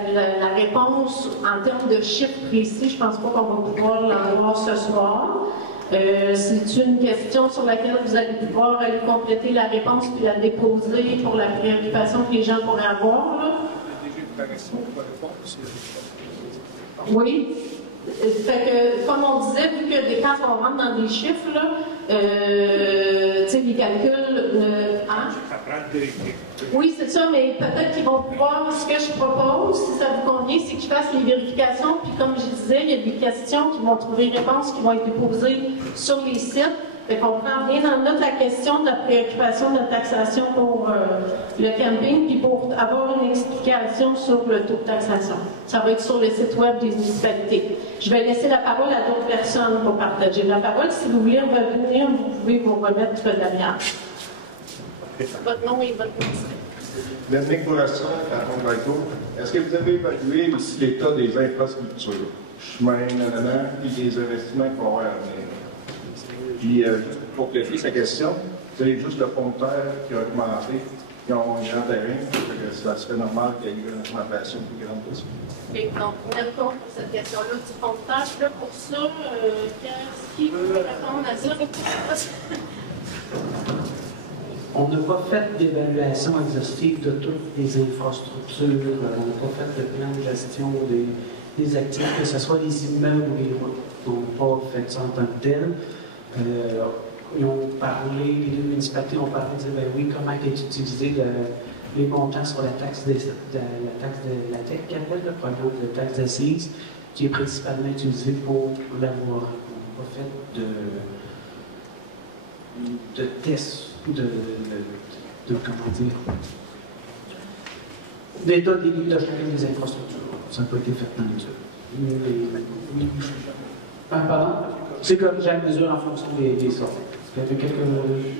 la réponse en termes de chiffres précis, je ne pense pas qu'on va pouvoir l'avoir ce soir. C'est une question sur laquelle vous allez pouvoir aller compléter la réponse puis la déposer pour la préoccupation que les gens pourraient avoir. Là. Oui. Fait que, comme on disait, vu que quand on rentre dans des chiffres, là, les calculs... hein? Ça prend le vérifier. Oui, c'est ça, mais peut-être qu'ils vont pouvoir, ce que je propose, si ça vous convient, c'est qu'ils fassent les vérifications, puis comme je disais, il y a des questions qui vont trouver réponse, qui vont être déposées sur les sites. Fait qu'on prend bien en note la question de la préoccupation de la taxation pour le camping, puis pour avoir une explication sur le taux de taxation. Ça va être sur le site web des municipalités. Je vais laisser la parole à d'autres personnes pour partager la parole. Si vous voulez revenir, vous pouvez vous remettre derrière. Votre nom et votre municipalité. Dominique Bourassa, Canton Badco. Est-ce que vous avez évalué aussi l'état des infrastructures, chemins, et des investissements qu'il faut avoir à venir? Puis, juste pour clarifier sa question, C'est juste le fond de terre qui a augmenté. Ils ont un grand terrain, donc ça serait normal qu'il y ait eu une augmentation plus grande que ça. Et donc, on répond pour cette question-là du fond de terre. Là, pour ça, qui veut répondre à ça? On n'a pas fait d'évaluation exhaustive de toutes les infrastructures, on n'a pas fait de plan de gestion des actifs, que ce soit les immeubles ou les routes. On n'a pas fait ça en tant que tel. Ils ont parlé, les deux municipalités ont parlé de dire, ben oui, comment est utilisé les montants sur la taxe de la TEC, le programme de taxe d'assises, qui est principalement utilisé pour la voirie. On n'a pas fait de tests, comment dire, d'état des lignes de chacune des infrastructures. Ça n'a pas été fait dans l'étude. Pardon? C'est comme chaque mesure en fonction des sortes. Il y avait quelques mesures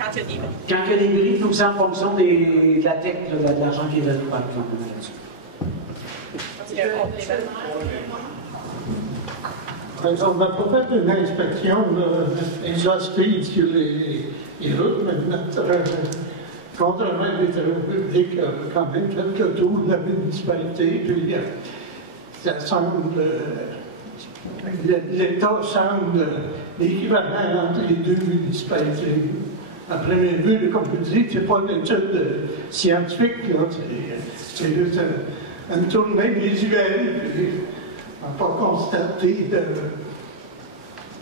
quand il y a des bris. Quand il y a des bris, tout ça en fonction de la TEC, de l'argent qui est donné par le gouvernement là-dessus. On n'a pas fait une inspection exhaustive sur les routes, mais notre contrôleur des travaux publics a quand même fait le tour de la municipalité, puis ça semble, l'État semble l'équivalent entre les deux municipalités. À première vue, comme vous dites, ce n'est pas une étude scientifique, c'est juste une tournée visuelle. On n'a pas constaté de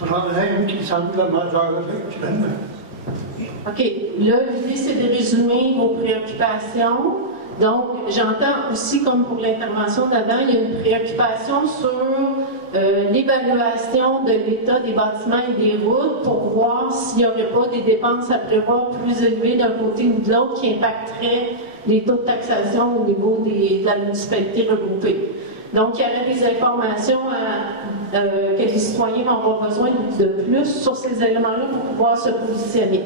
problème qui semble majeur actuellement. OK. Là, l'idée, c'est de résumer vos préoccupations. Donc, j'entends aussi, comme pour l'intervention d'Adam, il y a une préoccupation sur l'évaluation de l'état des bâtiments et des routes pour voir s'il n'y aurait pas des dépenses à prévoir plus élevées d'un côté ou de l'autre qui impacteraient les taux de taxation au niveau de la municipalité regroupée. Donc, il y aurait des informations que les citoyens vont avoir besoin de plus sur ces éléments-là pour pouvoir se positionner.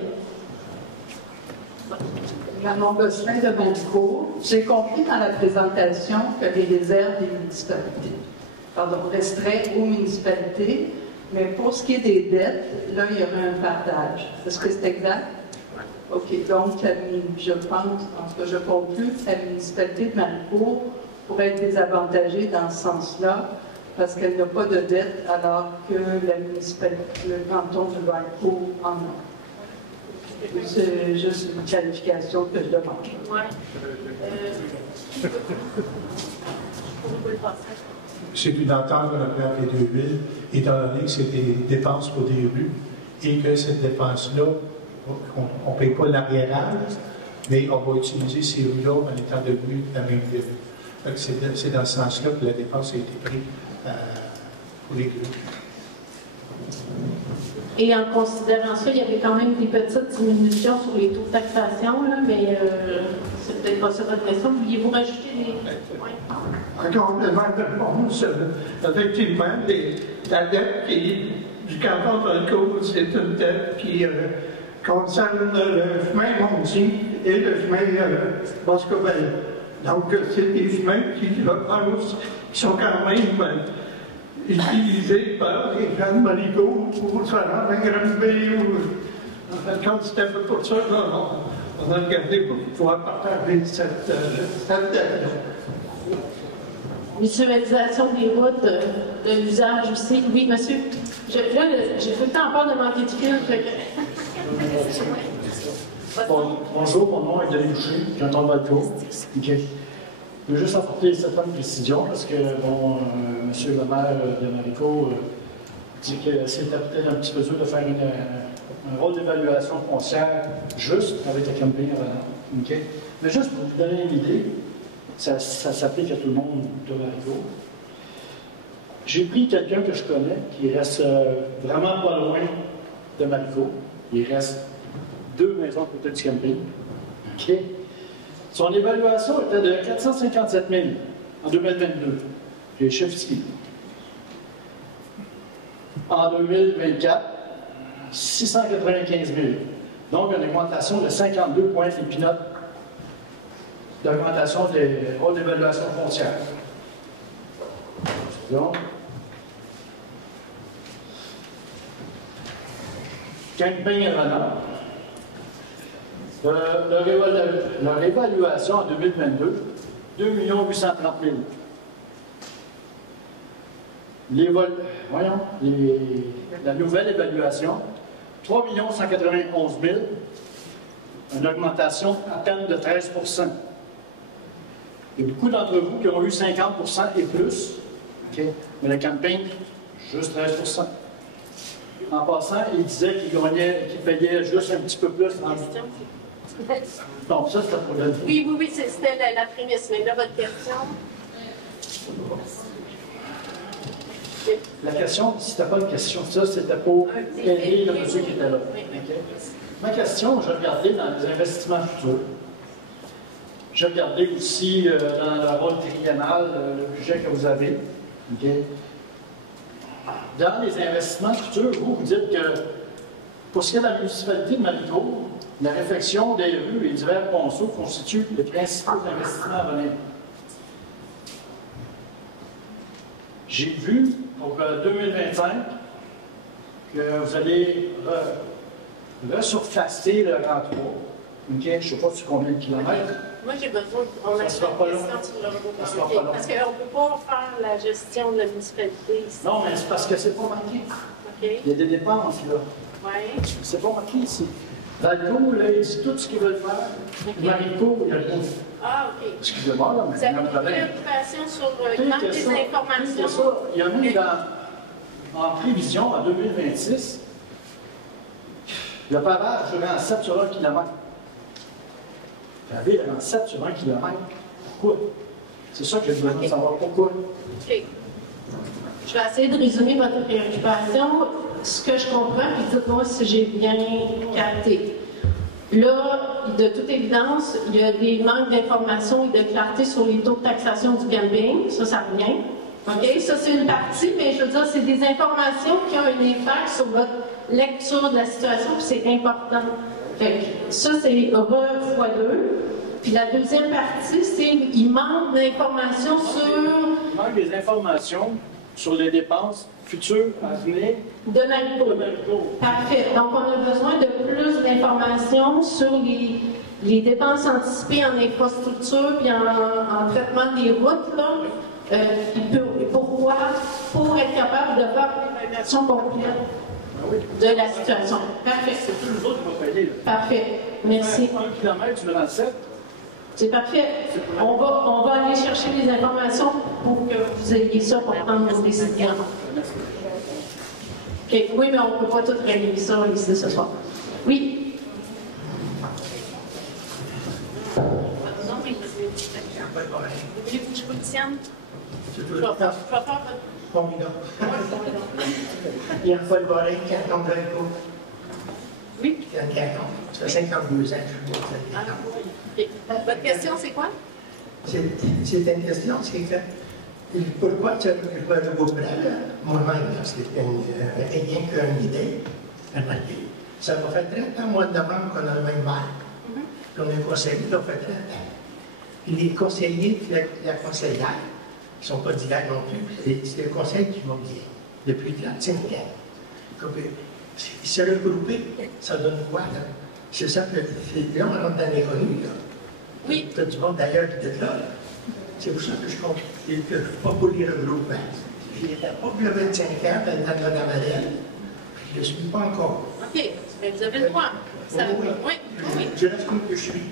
Manon Gosselin de Montcourt. J'ai compris dans la présentation que les réserves des municipalités, resteraient aux municipalités, mais pour ce qui est des dettes, là, il y aurait un partage. Est-ce que c'est exact? OK. Donc, je pense, en tout cas, je conclue que la municipalité de Maricourt pourrait être désavantagée dans ce sens-là, parce qu'elle n'a pas de dette, alors que la municipalité, le canton de Maricourt en a. C'est juste une qualification que je demande. Oui. C'est une entente qu'on a pris entre les deux villes, étant donné que c'est des dépenses pour des rues et que cette dépense-là, on ne paye pas l'arriérage, mais on va utiliser ces rues-là en étant devenues la même ville. C'est dans ce sens-là que la dépense a été prise pour les rues. Et en considérant ça, il y avait quand même des petites diminutions sur les taux de taxation, là, mais c'est peut-être pas ça votre question. Vouliez-vous rajouter des points? En complément de réponse, effectivement, la dette du canton de Valcourt, c'est une dette qui concerne le chemin Monty et le chemin Boscobel. Donc, c'est des chemins qui sont quand même utilisés par les gens de Maricourt pour se rendre à Granby. En fait, quand c'était pour ça, on a regardé pour pouvoir partager cette dette-là. Visualisation des routes, de l'usage aussi. Oui, monsieur. J'ai tout le temps peur de manquer de fil. Bonjour, mon nom est Denis Boucher, canton de Valcourt. Okay. Je veux juste apporter certaines précisions parce que, bon, M. le maire de Maricourt dit que c'était peut-être un petit peu dur de faire un rôle d'évaluation foncière juste avec le camping avant. Okay. Mais juste pour vous donner une idée, ça s'applique à tout le monde de Maricourt. J'ai pris quelqu'un que je connais qui reste vraiment pas loin de Maricourt. Il reste 2 maisons à côté du camping. Okay. Son évaluation était de 457 000 en 2022. J'ai les chiffres ici. En 2024, 695 000. Donc, une augmentation de 52 points d'épinote d'augmentation des rôles d'évaluation foncière. Donc, Camping et Renard. Leur évaluation en 2022, 2 830 000. La nouvelle évaluation, 3 191 000, une augmentation à peine de 13 %. Il y a beaucoup d'entre vous qui ont eu 50 % et plus, okay. Mais le camping, juste 13 %. En passant, il disait qu'il payait juste un petit peu plus. Donc ça, c'était pour le... Oui, c'était la prémisse. Mais là, votre question... La question, c'était pas une question, ça, c'était pour aider le monsieur qui était là. Okay. Ma question, je regardais dans les investissements futurs. J'ai regardé aussi dans le rôle triennal, le budget que vous avez. Okay. Dans les investissements futurs, vous dites que pour ce qui est de la municipalité de Maricourt, la réfection des rues et divers ponceaux constituent les principaux investissements à venir. J'ai vu pour 2025 que vous allez resurfacer le rang 3. Okay? Je ne sais pas sur combien de kilomètres. Moi, j'ai besoin qu'on ait une question sur le robot. Parce qu'on ne peut pas faire la gestion de la municipalité ici. Non, mais c'est parce que c'est pas marqué. Okay. Il y a des dépenses, là. Oui. C'est pas marqué ici. Valco, là, il dit tout ce qu'ils veulent faire. Okay. Maricourt, il y a rien. Ah, OK. Excusez-moi, là, mais vous avez une préoccupation sur le manque des informations? Ça, il y a mis en prévision, en 2026, le pavage rend 7 sur 1 km. La ville rend 7 sur 1 km. Pourquoi? C'est ça que j'ai besoin de savoir. Pourquoi? OK. Je vais essayer de résumer votre préoccupation. Ce que je comprends, puis dites-moi si j'ai bien capté. Là, de toute évidence, il y a des manques d'informations et de clarté sur les taux de taxation du camping. Ça revient. OK? Ça, c'est une partie, mais je veux dire, c'est des informations qui ont un impact sur votre lecture de la situation, puis c'est important. Fait que ça, c'est x2. Puis la deuxième partie, c'est qu'il manque d'informations sur... Il manque des informations sur les dépenses futures à venir de Maricourt. Parfait. Donc, on a besoin de plus d'informations sur les dépenses anticipées en infrastructure et en traitement des routes. Là. Pourquoi? Pour être capable de faire une évaluation complète de la situation. Parfait. C'est tous nous autres qui vont payer. Parfait. Merci. 1 km, tu me rends 7. C'est parfait. On va aller chercher les informations pour que vous ayez ça pour prendre vos décisions. Okay. Oui, mais on ne peut pas tout régler ça ici ce soir. Oui. Non, mais vous voulez que je vous le tienne? Je vais faire votre... Formidable. Pierre-Paul Borin, canton de Maricourt. Oui. C'est un canton. Ça fait 52 ans que je suis dans le canton. Okay. Votre question, c'est quoi? C'est une question, c'est que pourquoi tu as le nouveau plan, moi-même, parce que c'est rien qu'une idée, ça va faire 30 ans, mois de novembre, qu'on a le même maire. On est conseiller, ça fait 30 ans. Puis les conseillers, la conseillère, ils ne sont pas d'hier non plus, c'est le conseil qui va bien, depuis 35 ans. Ils se regrouper, ça donne quoi, là? C'est ça que là, on rentre dans l'inconnu, là. Oui. Tu as du monde d'ailleurs qui est là. C'est pour ça que je comprends. Que je ne suis pas pour les regroupements. J'étais pas pour le 25 ans dans la Madeleine. Je ne le suis pas encore. OK. Mais vous avez le droit. Oui. Je reste comme que je suis.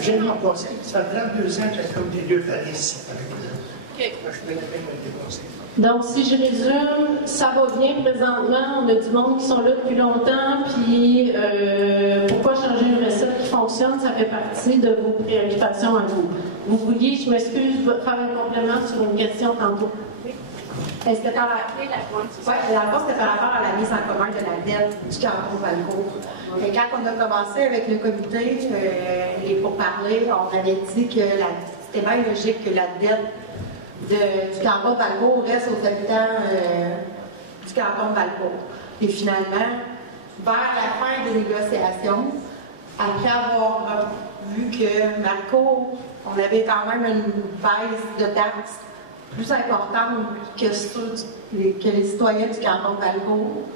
J'ai mon conseil. Ça fait 32 ans que j'ai comme des deux Faris avec vous. OK. Moi, je connais bien mon conseil. Donc, si je résume, ça va bien présentement. On a du monde qui sont là depuis longtemps. Puis, pourquoi changer une recette qui fonctionne, ça fait partie de vos préoccupations à vous. Vous vouliez, je m'excuse, faire un complément sur une question tantôt. Oui. Est-ce que tu as rappelé la pointe? Oui, la réponse c'était par rapport à la mise en commun de la dette du canton Valcourt. Et quand on a commencé avec le comité et pour parler, on avait dit que c'était bien logique que la dette du canton de Valcourt reste aux habitants du canton de Valcourt. Et finalement, vers la fin des négociations, après avoir vu que Maricourt, on avait quand même une baisse de taxes plus importante que les citoyens du canton de Valcourt,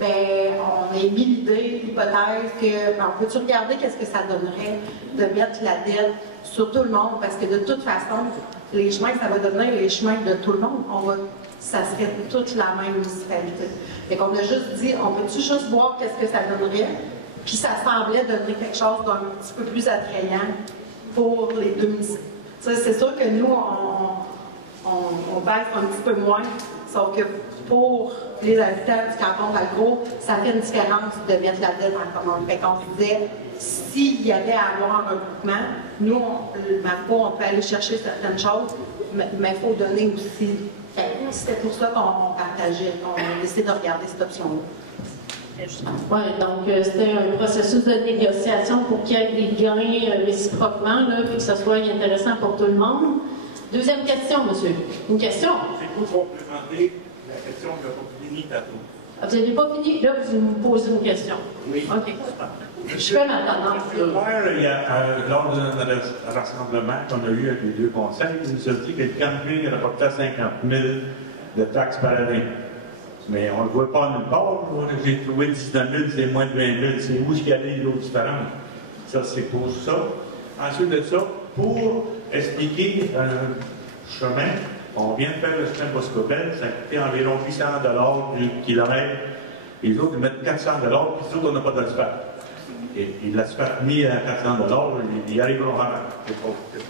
ben, on a émis l'idée, l'hypothèse que, ben, on peut-tu regarder qu'est-ce que ça donnerait de mettre la dette sur tout le monde, parce que de toute façon, les chemins, ça va devenir les chemins de tout le monde. Ça serait toute la même municipalité. Fait qu'on a juste dit, on peut-tu juste voir qu'est-ce que ça donnerait, puis ça semblait donner quelque chose d'un petit peu plus attrayant pour les deux municipalités. C'est sûr que nous, on baisse un petit peu moins, sauf que pour les habitants du canton d'Algros, ça fait une différence de mettre la dette en commun. Fait qu'on se disait, s'il y avait à avoir un regroupement, nous, le Marco, on peut aller chercher certaines choses, mais il faut donner aussi. C'était pour ça qu'on partageait, qu'on a décidé de regarder cette option-là. Oui, donc c'était un processus de négociation pour qu'il y ait des gains réciproquement, là, puis que ce soit intéressant pour tout le monde. Deuxième question, monsieur. Une question? C'est pour complémenter la question que vous fini tantôt. Ah, vous n'avez pas fini? Là, vous me posez une question. Oui. OK. Je fais ma tendance. Il y a, lors d'un rassemblement qu'on a eu avec les deux conseils, il nous a dit que le camping rapportait 50 000 de taxes par année. Mais on ne le voit pas nulle part. J'ai trouvé 19 000, c'est moins de 20 000. C'est où qu'il y a des autres différences? Ça, c'est pour ça. Ensuite de ça, pour expliquer un chemin, on vient de faire le chemin Boscobel, ça a coûté environ 800 $ du kilomètre. Les autres, ils mettent 400 $, puis les autres, on n'a pas d'asphalte. Et l'asphalte mis à 400 $, ils y arriveront vraiment.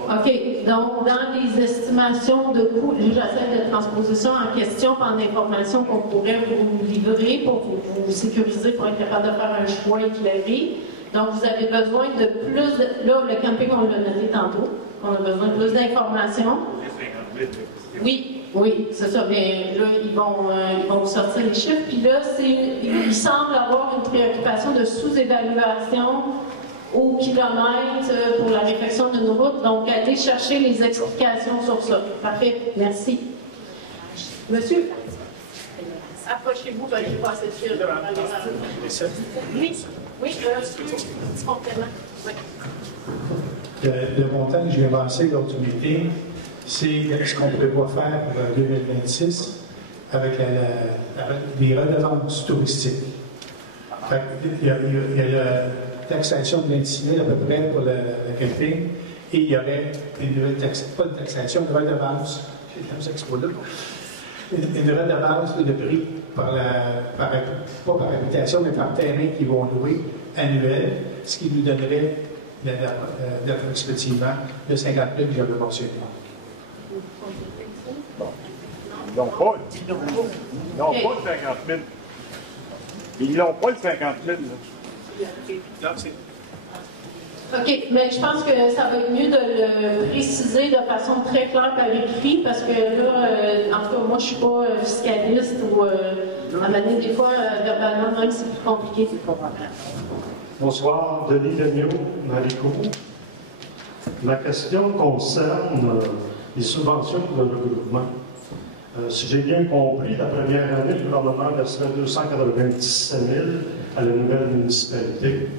OK. Donc, dans les estimations de coûts, j'essaie de transposer ça en question, en information qu'on pourrait vous livrer pour vous sécuriser, pour être capable de faire un choix éclairé. Donc, vous avez besoin de plus de... Là, le camping, on l'a noté tantôt. On a besoin de plus d'informations. Oui, oui, c'est ça. Mais là, ils vont vous sortir les chiffres. Puis là, il semble avoir une préoccupation de sous-évaluation au kilomètre pour la réfection de nos routes. Donc, allez chercher les explications sur ça. Parfait. Merci. Monsieur? Approchez-vous, je vais passer de fil. Oui, oui, petit complément. Oui. Le montant que j'ai avancé lors du meeting, c'est ce qu'on prévoit faire pour 2026 avec les redevances touristiques. Il y a la taxation de 26 000 à peu près pour le camping et il y aurait une nouvelle pas de taxation, une redevance. Une redevance de prix pas par habitation, mais par terrain qu'ils vont louer annuel, ce qui nous donnerait approximativement le 50 000 que j'avais mentionné. Ils n'ont pas le 50 000. Ils n'ont pas le 50 000. OK, mais je pense que ça va être mieux de le préciser de façon très claire par écrit, parce que là, en tout cas, moi, je ne suis pas fiscaliste ou à manier des fois, verbalement, même c'est plus compliqué. Bonsoir, Denis Legnaud, Marico. Ma question concerne les subventions de regroupement. Si j'ai bien compris, la première année, le gouvernement verserait 297 000 à la nouvelle municipalité,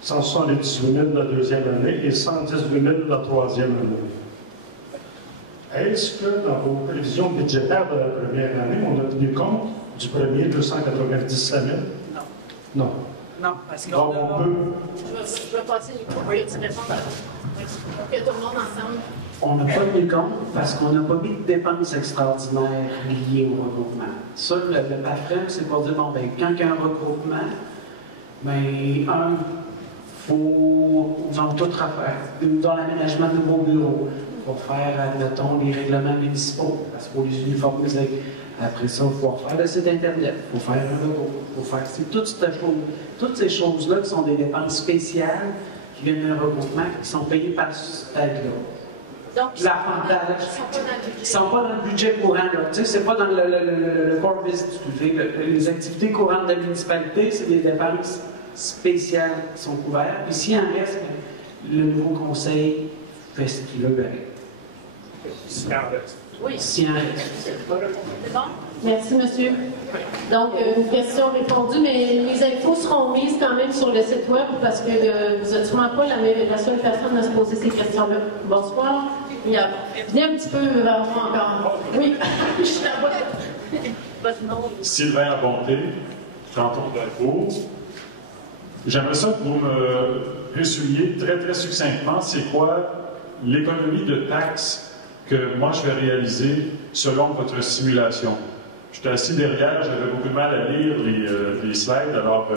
178 000 la deuxième année et 118 000 la troisième année. Est-ce que dans vos prévisions budgétaires de la première année, on a tenu compte du premier 297 000? Non. Non. Non, parce qu'on peut... Je vais passer le micro pour que tu répondes pour que tout le monde ensemble. On n'a pas tenu compte parce qu'on n'a pas mis de dépenses extraordinaires liées au regroupement. Ça, le BAFREM, c'est pour dire, bon, ben, quand il y a un regroupement, ben, faut, ils ont tout refaire. Dans l'aménagement de nouveaux bureaux, pour faire, admettons, les règlements municipaux, parce qu'il faut les uniformiser. Après ça, il faut refaire le site Internet, il faut faire un logo, il faut faire toutes ces choses-là qui sont des dépenses spéciales qui viennent d'un regroupement, qui sont payées par ce là. Donc, l'avantage, ils ne sont pas dans le budget courant. Tu sais, c'est pas dans le core business. Les activités courantes de la municipalité, c'est des dépenses spéciales qui sont couvertes. Puis s'il en reste, le nouveau conseil fait ce qu'il veut avec. Oui. S'il en reste. C'est bon? Merci, monsieur. Donc, une question répondue, mais les infos seront mises quand même sur le site web parce que vous n'êtes sûrement pas la seule personne à se poser ces questions-là. Bonsoir. Venez un petit peu vers moi encore. Oui, je suis là-bas. Sylvain Bonté. canton de Valcourt. J'aimerais ça que vous me résumiez très, très succinctement, c'est quoi l'économie de taxes que moi je vais réaliser selon votre simulation. J'étais assis derrière, j'avais beaucoup de mal à lire les slides, alors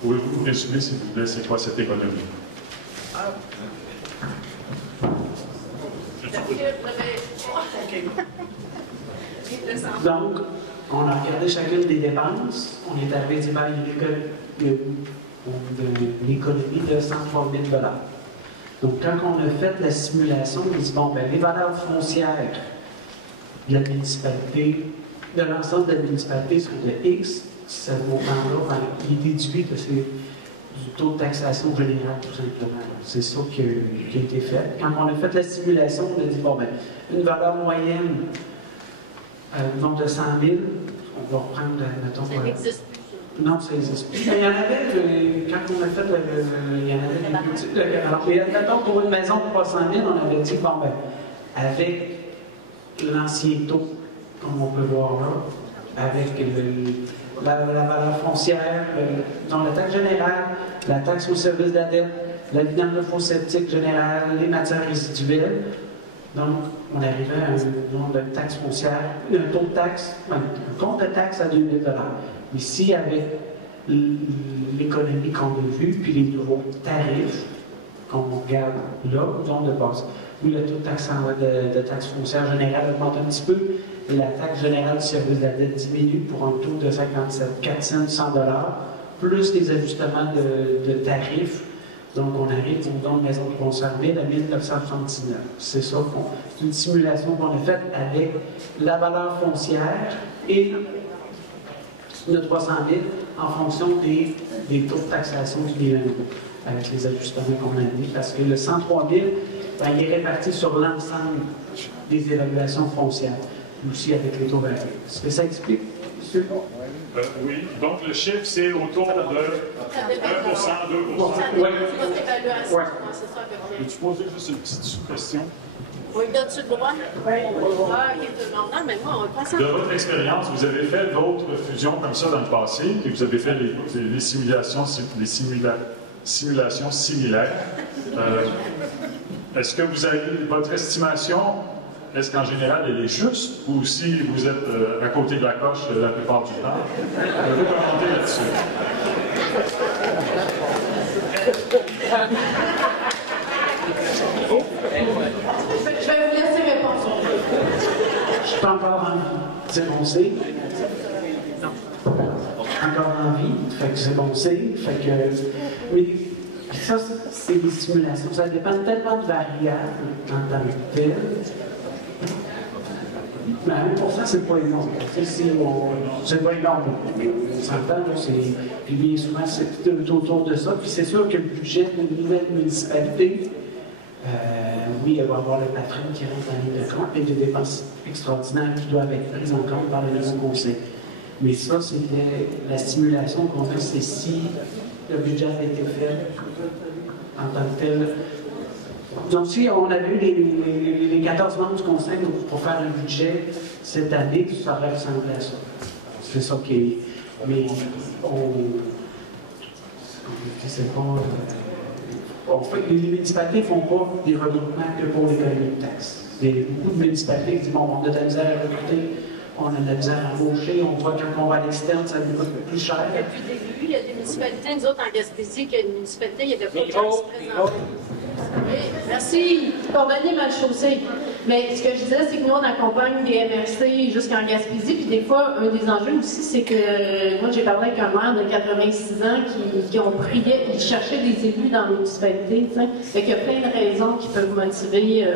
pouvez-vous vous résumer, s'il vous plaît, c'est quoi cette économie? Donc, on a regardé chacune des dépenses. On est arrivé à une économie de 103 000 $. Donc, quand on a fait la simulation, on dit, bon, ben, les valeurs foncières de la municipalité, de l'ensemble de la municipalité sont de X, ce montant-là, ben, il est déduit que c'est du taux de taxation général, tout simplement. C'est ça qui a été fait. Quand on a fait la simulation, on a dit, bon, ben, une valeur moyenne de 100 000, on va reprendre, mettons... Ça n'existe plus. Non, ça n'existe plus. Mais il y en avait, quand on a fait il y en avait des petits... Alors, mettons, pour une maison de 300 000, on avait dit, bon, ben, avec l'ancien taux, comme on peut voir là, avec la valeur foncière, dans la taxe générale, la taxe au service de la dette, la vidange sceptique générale, les matières résiduelles. Donc, on arrivait à un nombre de taxes foncières, un taux de taxe, un compte de taxe à 2 000 $. Ici, avec l'économie qu'on a vue, puis les nouveaux tarifs qu'on regarde là, donc de base. Oui, le taux de taxe foncière générale augmente un petit peu. La taxe générale du service de la dette diminue pour un taux de 57 cents, 100 $, plus les ajustements de tarifs. Donc, on arrive au don de maison de conservée de 1979. C'est ça, c'est une simulation qu'on a faite avec la valeur foncière et de 300 000 en fonction des taux de taxation du DNO, avec les ajustements qu'on a mis. Parce que le 103 000, ben, il est réparti sur l'ensemble des évaluations foncières, aussi avec les taux variés. Est-ce que ça explique, monsieur? Oui, donc le chiffre, c'est autour de 1%, 2%. Oui. Peux-tu poser juste une petite sous-question? Oui, donnes-tu le droit? Oui. Non, mais moi, on passe. De votre expérience, vous avez fait d'autres fusions comme ça dans le passé, et vous avez fait des simulations similaires. Est-ce que vous avez votre estimation? Est-ce qu'en général, elle est juste, ou si vous êtes à côté de la coche la plupart du temps? Pouvez-vous commenter là-dessus? Je vais vous laisser répondre. Je suis pas encore en vie. C'est bon, c'est? Non. Encore en vie. Fait que c'est bon, c'est. Fait que... Mais ça, c'est des simulations. Ça dépend tellement de variables en tant que tel. Mais 1%, c'est pas énorme. C'est pas énorme. On s'entend, puis bien souvent, c'est autour de ça. Puis c'est sûr que le budget d'une nouvelle municipalité, oui, il va y avoir le patron qui rentre en ligne de compte et des dépenses extraordinaires qui doivent être prises en compte par le nouveau conseil. Mais ça, c'était la simulation qu'on fait, c'est si le budget avait été fait en tant que tel. Donc, si on avait eu les 14 membres du conseil pour faire un budget cette année, ça aurait ressemblé à ça. C'est ça qui est. Mais c'est pas. Les municipalités ne font pas des regroupements que pour l'économie de taxes. Beaucoup de municipalités disent bon, on a de la misère à recruter, on a de la misère à embaucher, on voit quand on va à l'externe, ça nous coûte plus cher. Depuis le début, il y a des municipalités, nous autres en Gaspésie, qu'il y a une municipalité, il y avait pas de gens qui se présentaient. Oui, merci. Condamné mal chaussé. Mais ce que je disais, c'est que nous, on accompagne des MRC jusqu'en Gaspésie. Puis des fois, un des enjeux aussi, c'est que moi, j'ai parlé avec un maire de 86 ans qui ont prié, ils cherchaient des élus dans la municipalité. Fait qu'il y a plein de raisons qui peuvent motiver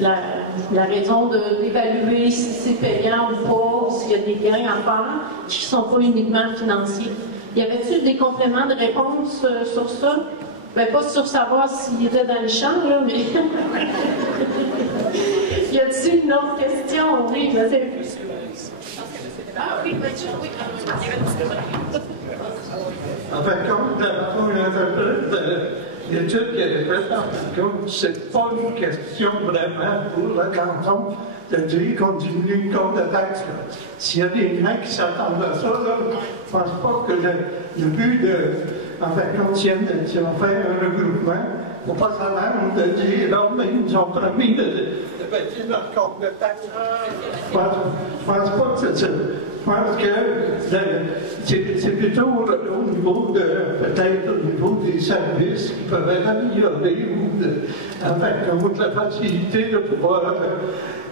la raison d'évaluer si c'est payant ou pas, ou s'il y a des gains à faire, qui ne sont pas uniquement financiers. Y avait-il des compléments de réponse sur ça? Ben, pas sur savoir s'il était dans le champ, là, mais... Y a-t-il une autre question? Oui, vas-y. Ah oui, oui. En fin de compte, la façon dont j'interprète l'étude qui est faite en Maricot, c'est pas une question vraiment pour le canton de dire qu'on diminue le compte de taxes. S'il y a des gens qui s'attendent à ça, là, je ne pense pas que le but de, en fait, quand si on fait un regroupement, il ne faut pas s'attendre de dire, non, mais ils nous ont promis de baisser notre compte de taxes. Je ne pense pas que c'est ça. Je pense que c'est plutôt au niveau de, peut-être au niveau des services qui peuvent être améliorés ou en fait, de la facilité de pouvoir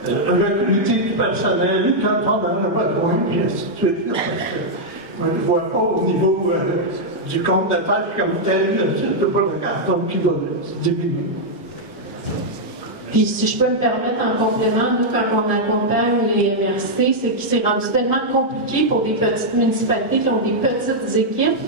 recruter du personnel quand on en a besoin, et ainsi de suite. On ne voit pas au niveau du compte de taxes comme tel, c'est pas le carton qui va diminuer. Puis, si je peux me permettre en complément, nous, quand on accompagne les MRC, c'est que c'est rendu tellement compliqué pour des petites municipalités qui ont des petites équipes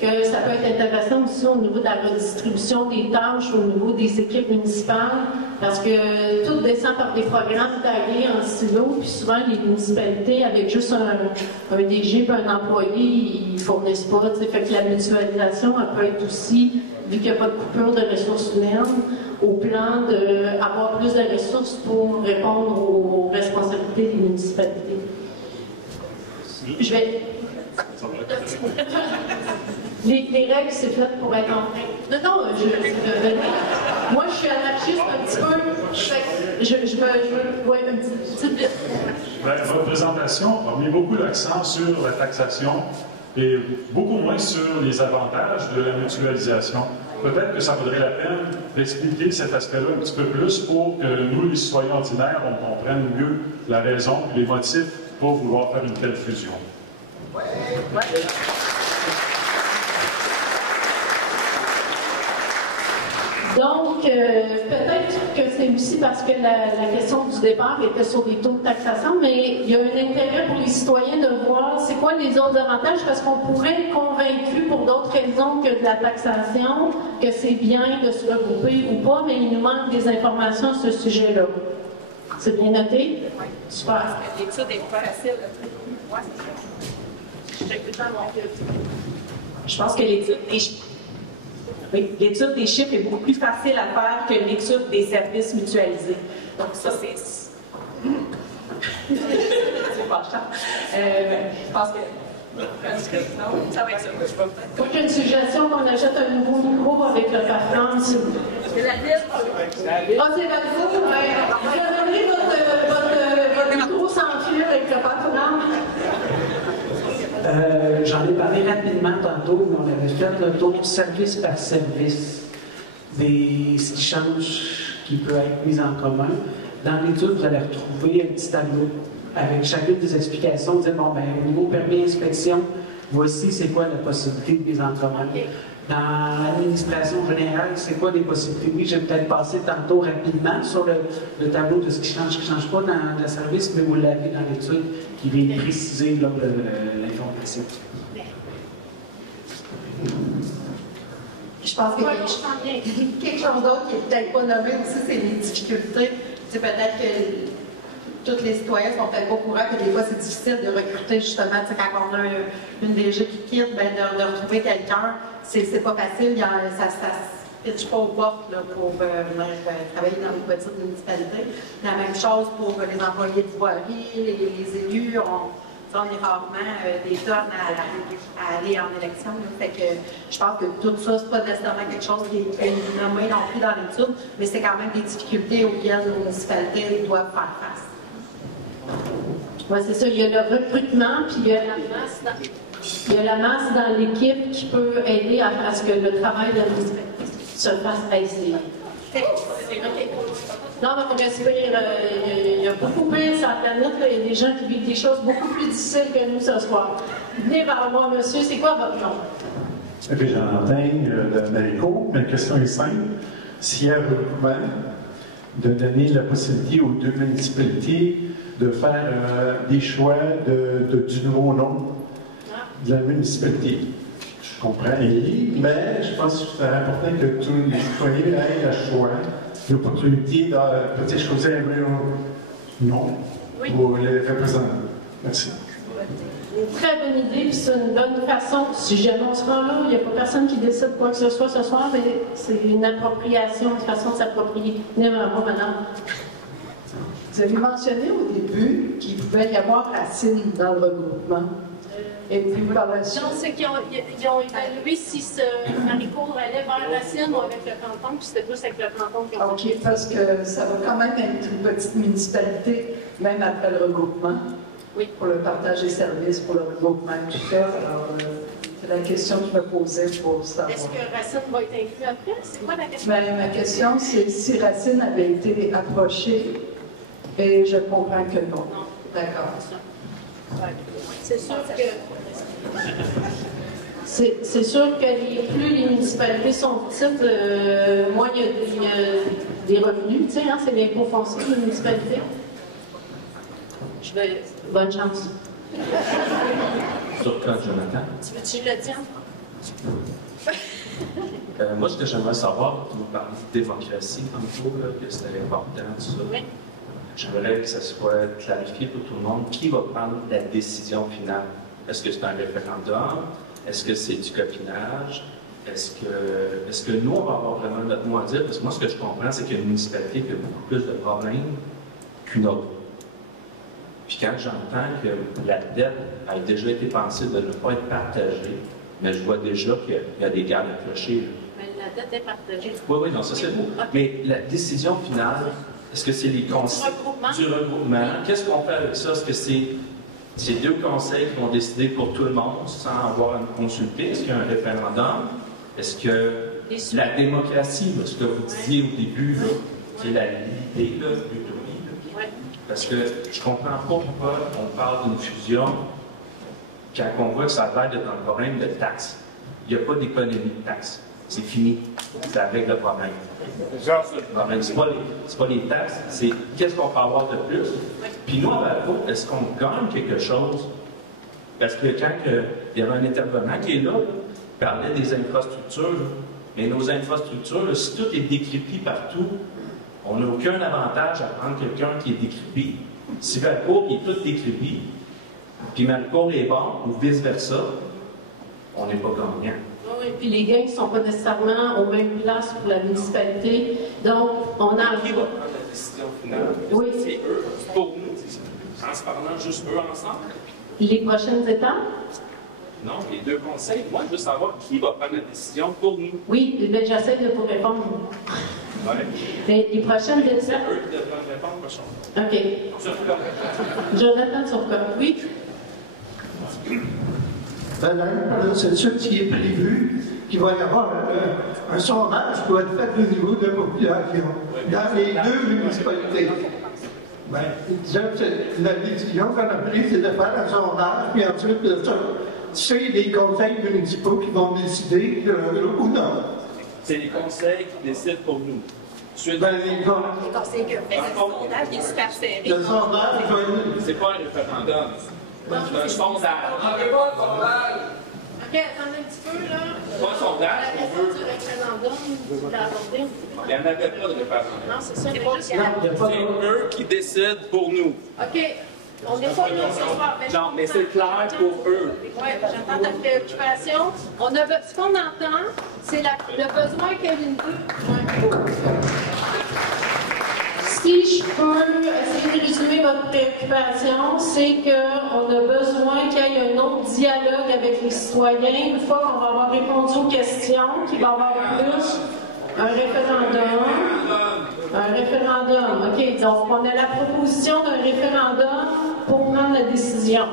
que ça peut être intéressant aussi au niveau de la redistribution des tâches, au niveau des équipes municipales, parce que tout descend par des programmes tagués en silo, puis souvent les municipalités, avec juste un DG et un employé, ils fournissent pas. Fait que la mutualisation, elle peut être aussi, vu qu'il n'y a pas de coupure de ressources humaines, au plan d'avoir plus de ressources pour répondre aux responsabilités des municipalités. Je vais... Les règles, c'est fait pour être en train. Non, moi, je suis anarchiste un petit peu. Je veux ouais, un petit bit. Votre présentation a mis beaucoup l'accent sur la taxation et beaucoup moins sur les avantages de la mutualisation. Peut-être que ça vaudrait la peine d'expliquer cet aspect-là un petit peu plus pour que nous, les citoyens ordinaires, on comprenne mieux la raison et les motifs pour vouloir faire une telle fusion. Ouais. Donc, peut-être que c'est aussi parce que la question du départ était sur les taux de taxation, mais il y a un intérêt pour les citoyens de voir c'est quoi les autres avantages, parce qu'on pourrait être convaincu pour d'autres raisons que de la taxation, que c'est bien de se regrouper ou pas, mais il nous manque des informations à ce sujet-là. C'est bien noté? Oui. Super. L'étude n'est pas facile. Oui, c'est ça. Je pense que l'étude des chiffres est beaucoup plus facile à faire que l'étude des services mutualisés. Donc ça, c'est... c'est pas cher. Je pense que... Non, ça va être ça. Donc, une suggestion qu'on achète un nouveau micro avec le patron. C'est la liste. Ah, c'est la liste. Vous avez votre micro sans fil avec le patron. J'en ai parlé rapidement tantôt, mais on avait fait le tour service par service des échanges qui peuvent être mis en commun. Dans l'étude, vous allez retrouver un petit tableau avec chacune des explications. Vous dites, bon, ben, au niveau permis inspection, voici c'est quoi la possibilité de mise en commun. Dans l'administration générale, c'est quoi les possibilités? Oui, j'ai peut-être passé tantôt rapidement sur le tableau de ce qui change pas dans le service, mais vous l'avez dans l'étude qui vient préciser l'information. Je pense que quelque chose d'autre qui n'est peut-être pas nommé aussi, c'est les difficultés. C'est peut-être que tous les citoyens sont peut-être pas au courant que des fois c'est difficile de recruter justement, quand on a une DG qui quitte, ben, de retrouver quelqu'un, c'est pas facile, ça se pitche pas aux portes là, pour venir travailler dans une petite municipalité. La même chose pour les employés de voirie, les élus, on est rarement des tonnes à aller en élection. Là. Fait que je pense que tout ça, c'est pas nécessairement quelque chose qui est nommé non plus dans l'étude, mais c'est quand même des difficultés auxquelles nos municipalités doivent faire face. Oui, c'est ça. Il y a le recrutement, puis il y a la masse dans l'équipe qui peut aider à ce que le travail de l'inspecteur se fasse aider. Non, mais on respire. Il y a beaucoup pire sur la planète. Il y a des gens qui vivent des choses beaucoup plus difficiles que nous ce soir. Venez vers moi, monsieur. C'est quoi votre nom? Jean Antaigne de Marico. Ma question est simple. S'il y a un regroupement, de donner la possibilité aux deux municipalités de faire des choix du nouveau nom de la municipalité. Je comprends Élie, mais je pense que c'est important que tous les citoyens aient le choix, l'opportunité de peut-être choisir un nom pour les représenter. Merci. une très bonne idée, puis c'est une bonne façon. Si jamais on se rend là, il n'y a pas personne qui décide quoi que ce soit ce soir, mais c'est une appropriation, une façon de s'approprier. Moi, madame. Vous avez mentionné au début qu'il pouvait y avoir Racine dans le regroupement. Et puis par la suite. Non, c'est qu'ils ont évalué si ce Maricourt allait vers Racine ou avec le canton, puis c'était plus avec le canton qu'ils ont OK, parce que ça va quand même être une petite municipalité, même après le regroupement. Oui. Pour le partage des services, pour le regroupement et tout ça. Alors, c'est la question que je me posais pour savoir. Est-ce que Racine va être inclus après? C'est quoi la question? Ben, ma question, c'est si Racine avait été approchée, et je comprends que non. Non. D'accord. C'est sûr que... C'est sûr que plus les municipalités sont petites, moins il y a des revenus. Tu sais, hein, c'est l'impôt foncier, les municipalités. Bonne chance. Sur quoi, Jonathan? Tu veux-tu le dire? Moi, ce que j'aimerais savoir, vous parlez de démocratie tantôt, que c'était important, tout ça. Oui. J'aimerais que ça soit clarifié pour tout le monde. Qui va prendre la décision finale? Est-ce que c'est un référendum? Est-ce que c'est du copinage? Est-ce que nous, on va avoir vraiment notre mot à dire? Parce que moi, ce que je comprends, c'est qu'il y a une municipalité qui a beaucoup plus de problèmes qu'une autre. Puis quand j'entends que la dette a déjà été pensée de ne pas être partagée, mais je vois déjà qu'il y a des gardes accrochés. Mais la dette est partagée. Oui, non, ça c'est beau. Mais la décision finale, est-ce que c'est les conseils du regroupement? Qu'est-ce qu'on fait avec ça? Est-ce que c'est deux conseils qui vont décider pour tout le monde sans avoir à nous consulter? Est-ce qu'il y a un référendum? Est-ce que la démocratie, ce que vous disiez au début, c'est la l'idée, l'utopie? Parce que je comprends pas pourquoi on parle d'une fusion quand on voit que ça a l'air d'être un problème de taxes. Il n'y a pas d'économie de taxes. C'est fini. Ça règle le problème. C'est pas les taxes, c'est qu'est-ce qu'on peut avoir de plus. Puis nous, à Valco, est-ce qu'on gagne quelque chose? Parce que quand il y avait un intervenant qui est là, il parlait des infrastructures. Mais nos infrastructures, si tout est décrépit partout, on n'a aucun avantage à prendre quelqu'un qui est décrépit. Si Valcourt est tout décrépit, puis Valcourt est bon, ou vice-versa, on n'est pas gagnant. Oui, puis les gains ne sont pas nécessairement aux mêmes places pour la municipalité. Donc, on a... Qui va prendre la décision finale? Oui. C'est eux, pour nous, en se parlant juste eux ensemble. Les prochaines étapes? Non, les deux conseils. Moi, je veux savoir qui va prendre la décision pour nous. Oui, mais j'essaie de vous répondre. Ouais. Mais les prochaines étapes... C'est eux qui devront répondre, prochain. OK. Turcotte. Jonathan Turcotte, oui. C'est sûr qu'il est prévu qu'il va y avoir un sondage qui va être fait au niveau de la population dans les deux municipalités. Ben, disons que la décision qu'on a prise, c'est de faire un sondage, puis ensuite de ça, c'est les conseils municipaux qui vont décider ou non. C'est les conseils qui décident pour nous. Ben, les conseils que fait le sondage, il est super serré. Le sondage, c'est pas un référendum. C'est un sondage. OK, attendez un petit peu, là. Pas un sondage, la question du référendum, vous l'abordez. Il n'y en avait pas de référendum. Non, c'est ça. C'est eux qui décident pour nous. OK. On n'est pas là ce soir. Non, mais c'est clair pour eux. Oui, j'entends ta préoccupation. Ce qu'on entend, c'est le besoin qu'il y ait une Si je peux essayer de résumer votre préoccupation, c'est qu'on a besoin qu'il y ait un autre dialogue avec les citoyens. Une fois qu'on va avoir répondu aux questions, qu'il va y avoir plus un référendum. Un référendum. OK, donc on a la proposition d'un référendum pour prendre la décision.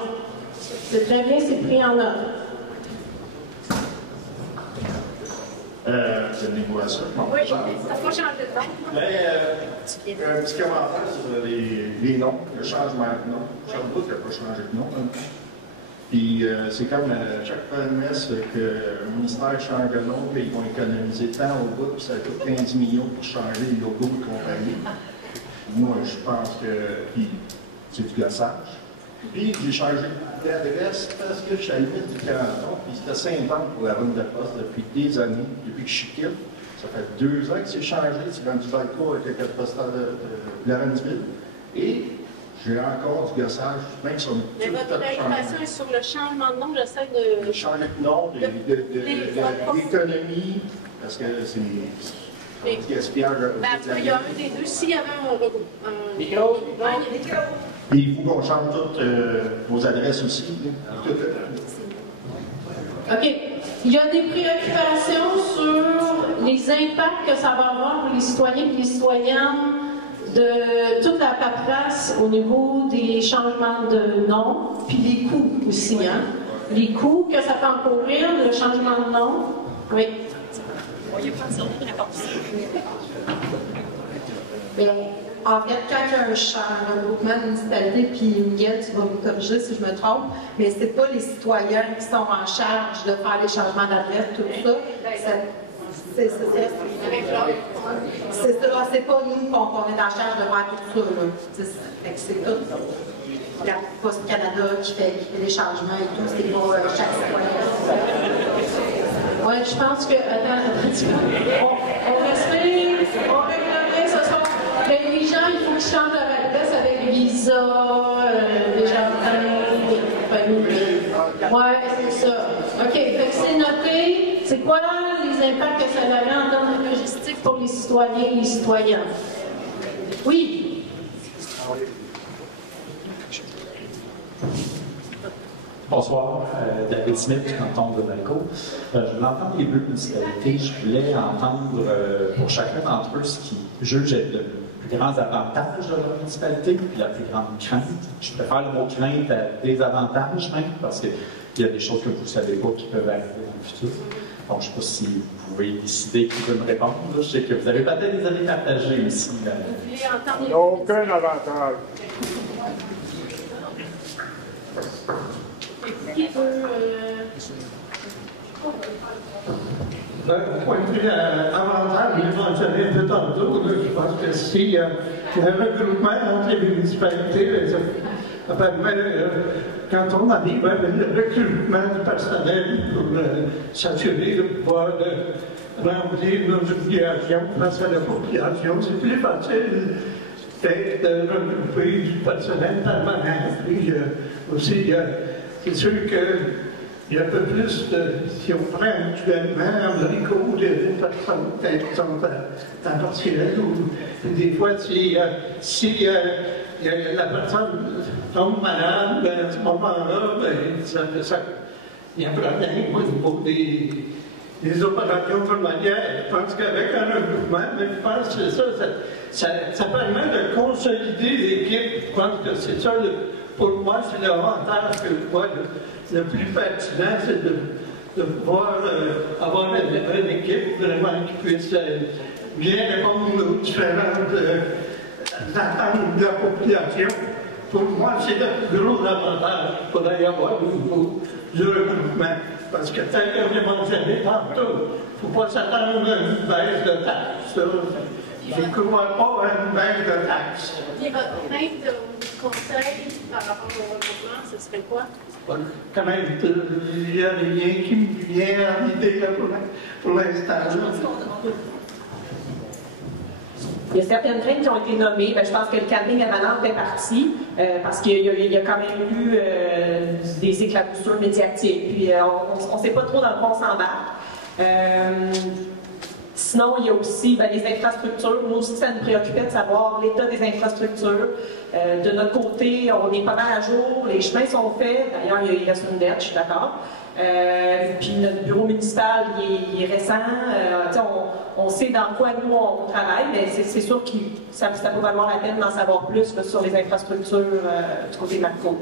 C'est très bien, c'est pris en note. Tenez-vous à ça. Oui, ça n'a pas changé de nom. Mais un petit commentaire sur les noms, le changement de nom. Sherbrooke n'a pas changé de nom. Hein. Puis c'est comme chaque promesse que le ministère change de nom, puis ils vont économiser tant au bout, puis ça coûte 15 millions pour changer le logo de compagnie. Moi, je pense que c'est du gossage. Puis j'ai changé d'adresse parce que je suis à la limite du canton, puis c'était 5 ans pour la vente de poste depuis des années, depuis que je suis quitte. Ça fait 2 ans que c'est changé, c'est rendu Valcourt avec le code postal de Lorenzville. Et J'ai encore du gossage, même sur Mais votre préoccupation est sur le changement de nom, j'essaie de... le changement de nom, l'économie, parce que c'est du gaspillage. Il y a un des deux, s'il y avait un regroupement. Micro? Puis il faut qu'on change toutes vos adresses aussi. OK. Il y a des préoccupations sur les impacts que ça va avoir pour les citoyens et les citoyennes de toute la paperasse au niveau des changements de nom, puis les coûts aussi. Hein? Les coûts que ça peut encourir, le changement de nom. Oui. Bien, en fait, quand il y a un regroupement de municipalité, puis Miguel, tu vas me corriger si je me trompe, mais ce n'est pas les citoyens qui sont en charge de faire les changements d'adresse, tout ça. C'est ça. C'est pas nous qu'on est en charge de faire tout ça. C'est tout. La Poste Canada qui fait les changements et tout, c'est pas chaque citoyen. Oui, je pense que. Attends, on respire, on règle ce soir. Mais les gens, il faut qu'ils changent leur adresse avec Visa, Desjardins, famille. Oui, c'est ça. OK, fait que c'est noté. C'est quoi les impacts que ça avait en termes de logistique pour les citoyens et les citoyennes? Oui. Bonsoir, David Smith du canton de Valco. Je voulais entendre les deux municipalités. Je voulais entendre pour chacun d'entre eux ce qui juge être le plus grand avantage de leur municipalité puis la plus grande crainte. Je préfère le mot crainte à désavantage même parce qu'il y a des choses que vous ne savez pas qui peuvent arriver dans le futur. Donc, je ne sais pas si vous pouvez décider qui peut me répondre. Je sais que vous avez peut-être des avis partagés aussi. Il n'y a aucun avantage. Qui peut. Au point de vue avantage, j'ai mentionné un peu tantôt, je pense que s'il y a un regroupement entre les municipalités, ça permet, quand on arrive à le recrutement du personnel pour s'assurer de pouvoir remplir nos obligations face à la population, c'est plus facile peut-être de regrouper du personnel permanent. Puis aussi, c'est sûr qu'il y a un peu plus de, si on prend actuellement en Rico, des personnes qui sont en partiel, ou des fois, si la personne tombe malade, ben, à ce moment-là, ben, il y a un problème au niveau des opérations journalières. Je pense qu'avec un regroupement, je pense que ça permet de consolider l'équipe. Je pense que c'est ça, pour moi, c'est l'avantage que je vois le plus pertinent, c'est de pouvoir avoir une équipe vraiment qui puisse bien répondre aux différentes attentes de la population. Pour moi, c'est le plus gros avantage qu'il faudrait y avoir au niveau du regroupement. Parce que tel que j'ai mentionné tantôt, il ne faut pas s'attendre à une baisse de taxes. Je ne crois pas à une baisse de taxes. Et votre crainte du conseil par rapport au regroupement, ce serait quoi? Quand même, il n'y a rien qui me vient à l'idée pour l'instant. Il y a certaines craintes qui ont été nommées. Bien, je pense que le camping à Valente fait partie, parce qu'il y a quand même eu des éclaboussures médiatiques. Puis on ne sait pas trop dans quoi on s'embarque. Sinon, il y a aussi les infrastructures. Nous aussi, ça nous préoccupait de savoir l'état des infrastructures. De notre côté, on est pas mal à jour. Les chemins sont faits. D'ailleurs, il reste une dette, je suis d'accord. Puis notre bureau municipal, il est récent. On sait dans quoi nous on travaille, mais c'est sûr que ça peut valoir la peine d'en savoir plus sur les infrastructures du côté de Marco.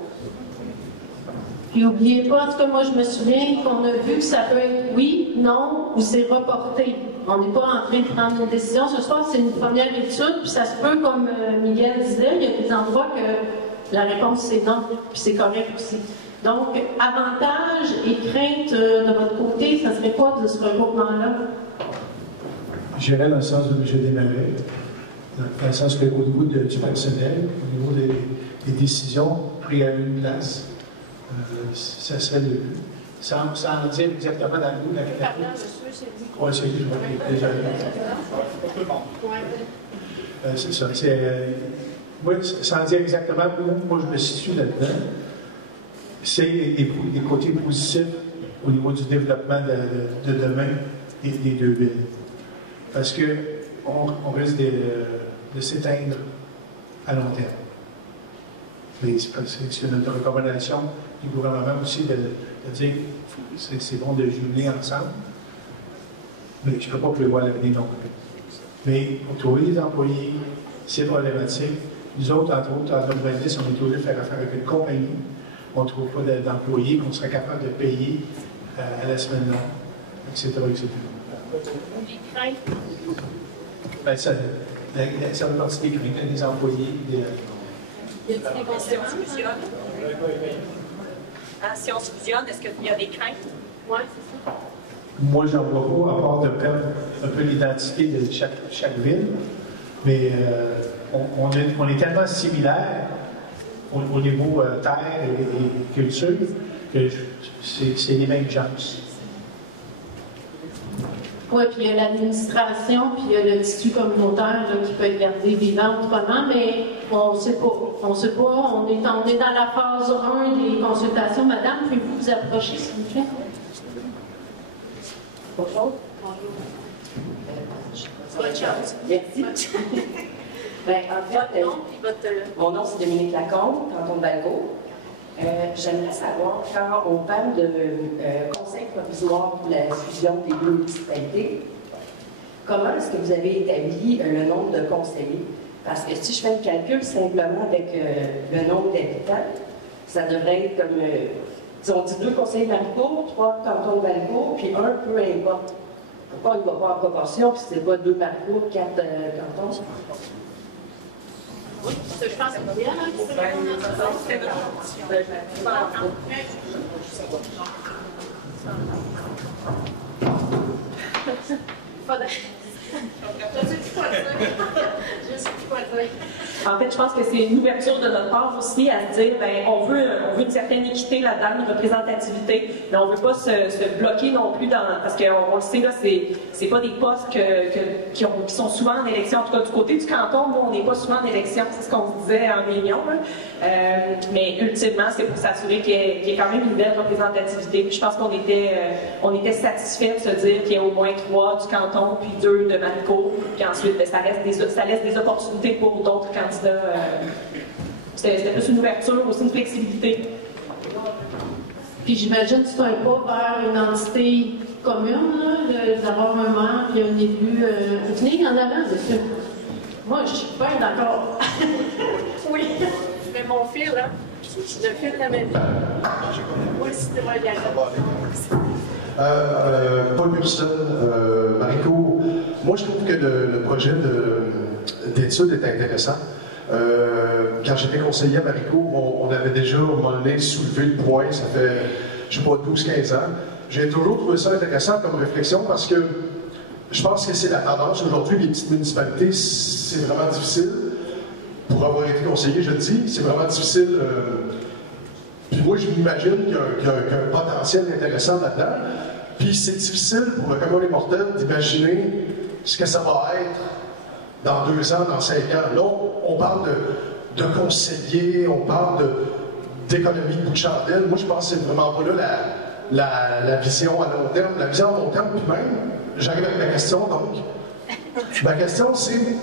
Puis n'oubliez pas, en tout cas, moi je me souviens qu'on a vu que ça peut être oui, non, ou c'est reporté. On n'est pas en train de prendre une décision. Ce soir, c'est une première étude, puis ça se peut, comme Miguel disait, il y a des endroits que la réponse c'est non, puis c'est correct aussi. Donc, avantage et crainte de votre côté, ça serait quoi de ce regroupement-là? J'irais dans le sens de M. Desmarais, dans le sens qu'au niveau du personnel, au niveau des décisions prises à une place, ça serait le but. Sans dire exactement dans le bout de la catégorie. Oui, c'est lui, je vois déjà. C'est ça. moi, sans dire exactement où moi je me situe là-dedans, c'est les côtés positifs au niveau du développement de demain des deux villes. Parce qu'on risque de s'éteindre à long terme. Mais c'est notre recommandation du gouvernement aussi de dire que c'est bon de jumeler ensemble. Mais je ne peux pas prévoir l'avenir non plus. Mais pour trouver des employés, c'est problématique. Nous autres, entre autres, en 2010, on est obligé de faire affaire avec une compagnie. On ne trouve pas d'employés qu'on serait capable de payer à la semaine longue, etc. etc. Les craintes. Ben, ça fait partie des craintes, des employés. Y a-t-il des conséquences? Si on se fusionne, est-ce qu'il y a des craintes? Oui, c'est ça. Moi, j'en vois pas, à part de perdre un peu l'identité de chaque ville. Mais on est tellement similaires au niveau terre et culture que c'est les mêmes chances. Oui, puis il y a l'administration, puis il y a le tissu communautaire là, qui peut être gardé vivant autrement, mais on ne sait pas. On sait pas. On est dans la phase 1 des consultations. Madame, pouvez-vous vous approcher, s'il vous plaît? Bonjour. Bonne chance. Merci. Bien, en fait, mon nom c'est Dominique Lacombe, canton de Valcourt. J'aimerais savoir, quand on parle de conseil provisoire pour la fusion des deux municipalités, comment est-ce que vous avez établi le nombre de conseillers? Parce que si je fais le calcul simplement avec le nombre d'habitants, ça devrait être comme, on dit 2 conseillers Maricourt, 3 cantons de Valcourt, puis 1 peu importe. Pourquoi il ne va pas en proportion, puis c'est pas 2 Maricourt, 4 cantons? Oui, je pense que c'est bien, En fait, je pense que c'est une ouverture de notre part aussi à se dire, ben, on veut une certaine équité là-dedans, une représentativité, mais on ne veut pas se bloquer non plus parce qu'on le sait, là, c'est pas des postes qui sont souvent en élection. En tout cas, du côté du canton, nous, on n'est pas souvent en élection, c'est ce qu'on se disait en réunion. Mais ultimement, c'est pour s'assurer qu'il y ait quand même une belle représentativité. Puis je pense qu'on était satisfait de se dire qu'il y a au moins 3 du canton, puis 2 de Maricourt, puis ensuite, ben, ça laisse des opportunités pour d'autres candidats. C'était plus une ouverture, aussi une flexibilité. Puis j'imagine que c'est un pas vers une entité commune, d'avoir un maire et un élu. Venez en avant, monsieur. Moi, je suis pas d'accord. Oui, je mets mon fil, là. Le fil de ma vie. Moi, c'était moi, il y a Paul Burston, Maricourt. Moi, je trouve que le projet d'étude est intéressant. Quand j'étais conseiller à Maricourt, on avait déjà, à un moment donné, soulevé le point, ça fait, je ne sais pas, 12-15 ans. J'ai toujours trouvé ça intéressant comme réflexion parce que je pense que c'est la tendance. Aujourd'hui, les petites municipalités, c'est vraiment difficile. Pour avoir été conseiller, je le dis, c'est vraiment difficile. Puis moi, je m'imagine qu'il y a un potentiel intéressant là-dedans. Puis c'est difficile pour le commun des mortels d'imaginer ce que ça va être dans 2 ans, dans 5 ans. Là, on parle de conseillers, on parle d'économie de bout de chandelle. Moi, je pense que c'est vraiment pas là la vision à long terme. La vision à long terme, puis même, j'arrive avec ma question, donc. Ma question, c'est,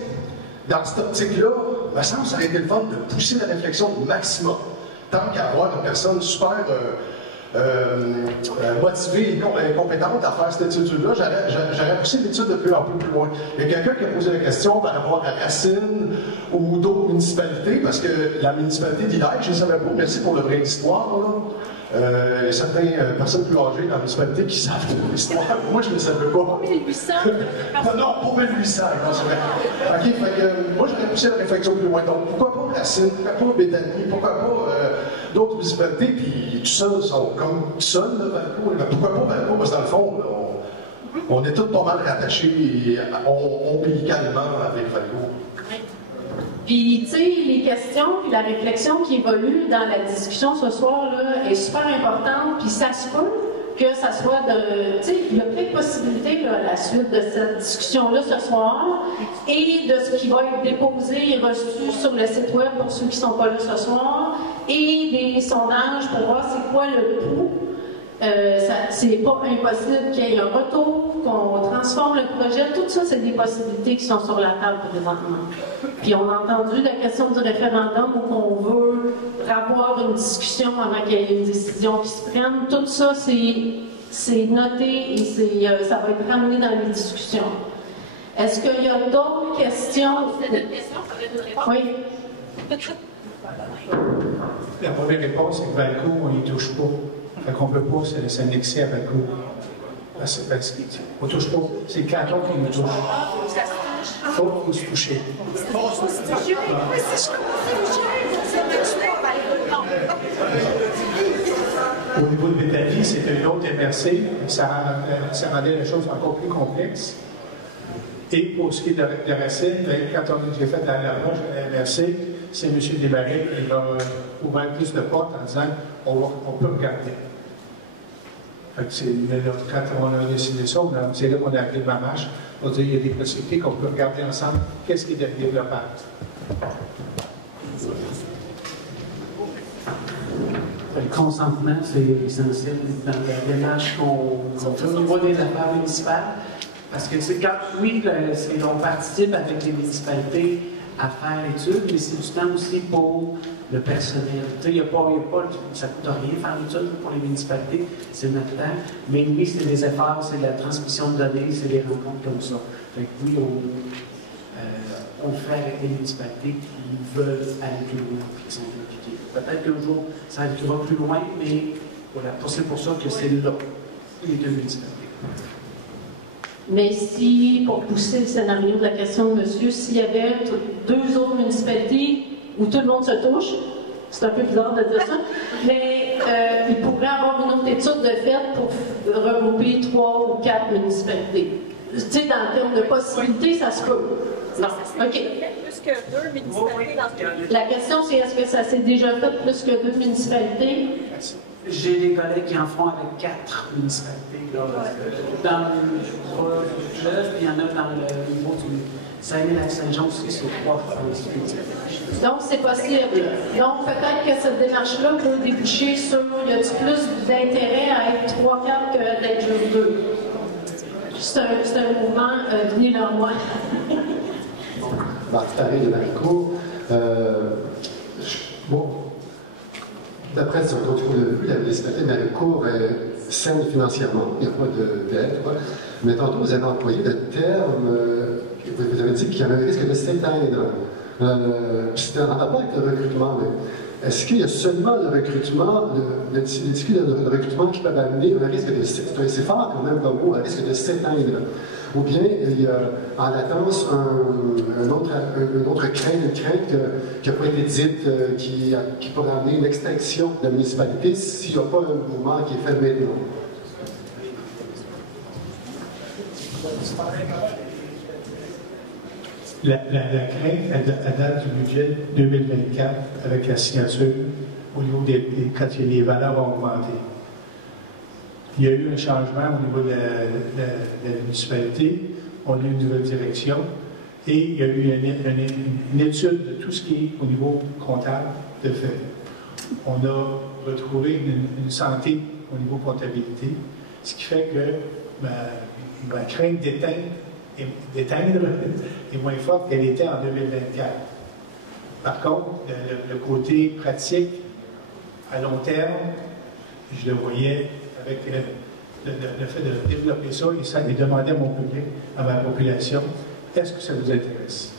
dans cette optique-là, il me semble que ça aurait été le fun de pousser la réflexion au maximum. Tant qu'à avoir une personne super motivée et compétente à faire cette étude-là, j'aurais poussé l'étude un peu plus loin. Il y a quelqu'un qui a posé la question par rapport à Racine ou d'autres municipalités, parce que la municipalité d'Hilaire, je ne savais pas, merci pour le vrai d'histoire, il y a certaines personnes plus âgées dans la municipalité qui savent l'histoire. Moi, je ne le savais pas. Pas 1800. Non, pas 1800, non, c'est vrai. OK, fait que, moi, j'aurais poussé la réflexion plus loin. Donc, pourquoi pas Racine, pourquoi pas Béthanie, pourquoi pas d'autres municipalités, puis tout ça, sont comme tout seuls, Valcourt. Pourquoi pas Valcourt? Parce que dans le fond, on est tous pas mal rattachés ombilicalement avec Valcourt. Puis, tu sais, les questions puis la réflexion qui évolue dans la discussion ce soir-là est super importante, puis ça se peut que ça soit de... Tu sais, il y a plein de possibilités là, à la suite de cette discussion-là ce soir et de ce qui va être déposé et reçu sur le site web pour ceux qui ne sont pas là ce soir et des sondages pour voir c'est quoi le coût. C'est pas impossible qu'il y ait un retour, qu'on transforme le projet. Tout ça, c'est des possibilités qui sont sur la table présentement. Puis on a entendu la question du référendum où on veut avoir une discussion avant qu'il y ait une décision qui se prenne. Tout ça, c'est noté et ça va être ramené dans les discussions. Est-ce qu'il y a d'autres questions? C'était une question, ça va être une réponse. Oui. La première réponse, c'est que Valco, on n'y touche pas. Fait qu'on ne peut pas s'annexer à Valco. On ne touche pas. C'est le canton qui nous touche. Il faut se toucher. Au niveau de Bétavie, c'était une autre MRC. Ça rendait les choses encore plus complexes. Et pour ce qui est de Racine, quand j'ai fait la recherche à la MRC, c'est M. Desmarais qui m'a ouvert plus de portes en disant on peut regarder. Quand on a décidé ça, c'est là qu'on a appelé ma marche pour dire qu'il y a des possibilités qu'on peut regarder ensemble. Qu'est-ce qui est développable? Le consentement, c'est essentiel dans la démarche qu'on fait au niveau des affaires municipales. Parce que c'est quand, oui, on participe avec les municipalités à faire l'étude, mais c'est du temps aussi pour le personnel. Ça ne coûte rien faire l'étude pour les municipalités, c'est notre temps. Mais oui, c'est des efforts, c'est la transmission de données, c'est des rencontres comme ça. Fait que oui, on fait avec les municipalités qui veulent aller plus loin, qui sont impliquées. Peut-être qu'un jour, ça va plus loin, mais voilà, c'est pour ça que c'est là, les deux municipalités. Mais si, pour pousser le scénario de la question de monsieur, s'il y avait deux autres municipalités où tout le monde se touche, c'est un peu bizarre de dire ça, mais il pourrait avoir une autre étude de fait pour regrouper 3 ou 4 municipalités. Tu sais, dans le terme de possibilités, ça se peut. Non, OK. Plus que 2 municipalités dans ce La question, c'est est-ce que ça s'est déjà fait plus que 2 municipalités? J'ai des collègues qui en font avec 4 municipalités. Là, dans le fleuve, puis il y en a dans le niveau du Saguenay-Lac-Saint-Jean aussi, c'est 3 municipalités. Donc, c'est possible. Donc, peut-être que cette démarche-là peut déboucher sur y a-t-il plus d'intérêt à être 3-4 que d'être juste 2? C'est un mouvement venu dans moi. Marc Paré de Maricourt. Bon, d'après son contrôle de vue, la municipalité de Maricourt est saine financièrement, il n'y a pas d'aide. Mais tantôt, vous avez employé le terme, vous avez dit qu'il y avait un risque de s'éteindre. C'était en rapport avec le recrutement. Est-ce qu'il y a seulement le recrutement, les difficultés de recrutement qui peuvent amener un risque de s'éteindre, c'est fort quand même comme mot, un risque de s'éteindre? Ou bien il y a en latence une autre crainte, une crainte qui n'a pas été dite, qui pourrait amener une extinction de la municipalité s'il n'y a pas un mouvement qui est fait maintenant? La crainte, elle date du budget 2024 avec la signature au niveau quand les valeurs vont augmenter. Il y a eu un changement au niveau de la municipalité, on a eu une nouvelle direction et il y a eu une étude de tout ce qui est au niveau comptable de fait. On a retrouvé une santé au niveau comptabilité, ce qui fait que ma crainte d'éteindre est moins forte qu'elle était en 2024. Par contre, le côté pratique, à long terme, je le voyais avec le fait de développer ça et demander à mon public, à ma population, est-ce que ça vous intéresse?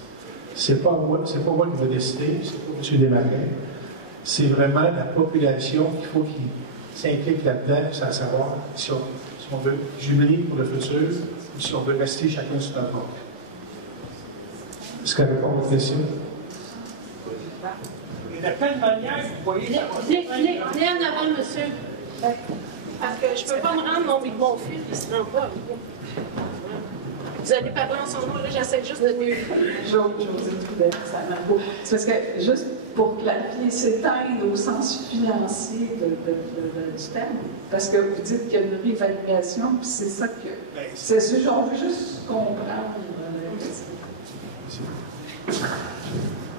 C'est pas moi qui va décider, c'est pas M. Desmarais. C'est vraiment la population qu'il faut qu'il s'implique là-dedans, sans savoir si on veut jumeler pour le futur ou si on veut rester chacun sur notre compte. Est-ce qu'elle répond à votre question? De quelle manière vous voyez ça? Venez en avant, monsieur. Parce que je ne peux pas me rendre mon fil, il ne se rend pas. Vous allez parler en son nom, là, j'essaie juste de... Josée Trudel, ça m'a beau. C'est parce que, juste pour clarifier, c'est aide au sens financier du terme. Parce que vous dites qu'il y a une réévaluation, puis c'est ça que... C'est ce genre, on veut juste comprendre.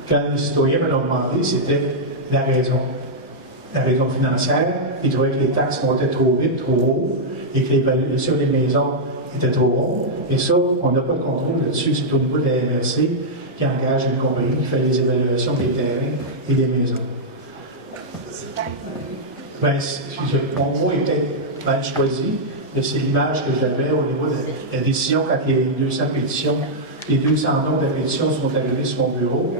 Quand les citoyens me l'ont demandé, c'était la raison. La raison financière, ils trouvaient que les taxes montaient trop vite, trop haut, et que l'évaluation des maisons était trop haut. Et ça, on n'a pas de contrôle là-dessus. C'est au niveau de la MRC qui engage une compagnie qui fait les évaluations des terrains et des maisons. Ben, mon mot est peut-être mal choisi, mais c'est l'image que j'avais au niveau de la décision quand les 200 pétitions, les 200 noms de pétitions sont arrivés sur mon bureau.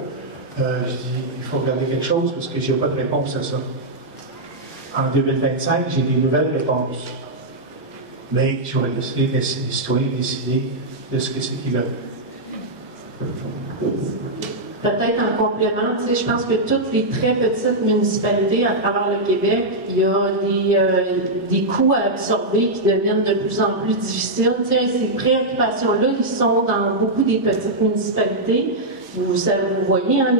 Je dis, il faut regarder quelque chose parce que je n'ai pas de réponse à ça. En 2025, j'ai des nouvelles réponses. Mais je vais laisser les citoyens décider de ce que c'est qu'ils veulent. Peut-être en complément, tu sais, je pense que toutes les très petites municipalités à travers le Québec, il y a des coûts à absorber qui deviennent de plus en plus difficiles. Tu sais, ces préoccupations-là, ils sont dans beaucoup des petites municipalités. Vous voyez, hein,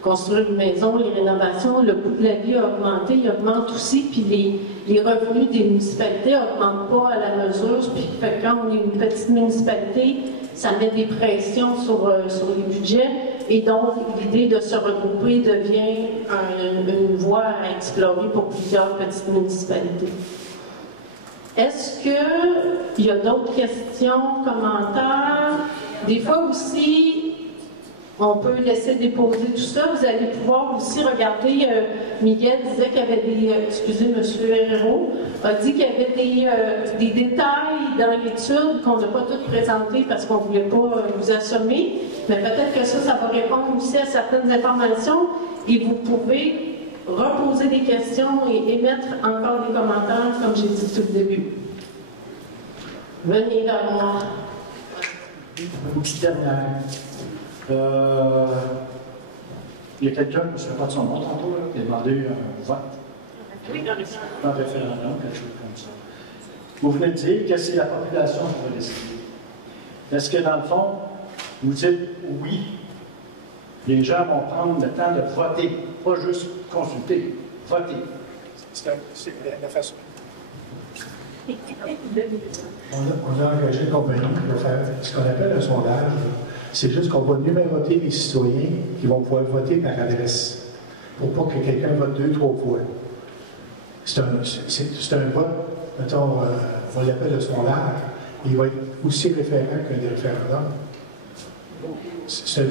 construire une maison, les rénovations, le coût de la vie a augmenté, il augmente aussi, puis les revenus des municipalités n'augmentent pas à la mesure. Puis quand on est une petite municipalité, ça met des pressions sur les budgets. Et donc, l'idée de se regrouper devient une voie à explorer pour plusieurs petites municipalités. Est-ce qu'il y a d'autres questions, commentaires? Des fois aussi, on peut laisser déposer tout ça. Vous allez pouvoir aussi regarder, Miguel disait qu'il y avait des, excusez M. Herrero, a dit qu'il y avait des détails dans l'étude qu'on n'a pas toutes présentés parce qu'on ne voulait pas vous assommer, mais peut-être que ça va répondre aussi à certaines informations et vous pouvez reposer des questions et émettre encore des commentaires, comme j'ai dit tout le début. Venez vers moi. Une petite dernière. Il y a quelqu'un, je ne sais pas de son nom tantôt, là, qui a demandé un vote. Oui, dans le un référendum, quelque chose comme ça. Vous venez de dire que c'est la population qui va décider. Est-ce que dans le fond, vous dites oui, les gens vont prendre le temps de voter, pas juste consulter, voter. C'est la façon. On a engagé une compagnie pour faire ce qu'on appelle un sondage. C'est juste qu'on va numéroter les citoyens qui vont pouvoir voter par adresse, pour pas que quelqu'un vote 2, 3 fois. C'est un vote, mettons, on l'appelle le sondage, il va être aussi référent qu'un des référendums. C'est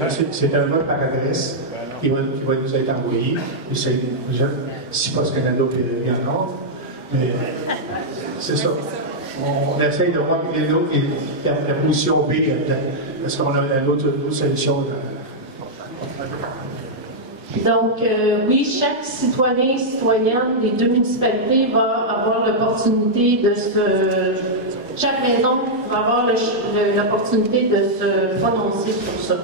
un vote par adresse qui va nous être envoyé. Si pas ce Canada puis encore, mais c'est ça. On essaye de voir la position B parce qu'on a une autre solution. Donc, oui, chaque citoyen, citoyenne des deux municipalités va avoir l'opportunité de se... Chaque maison va avoir l'opportunité de se prononcer pour ça.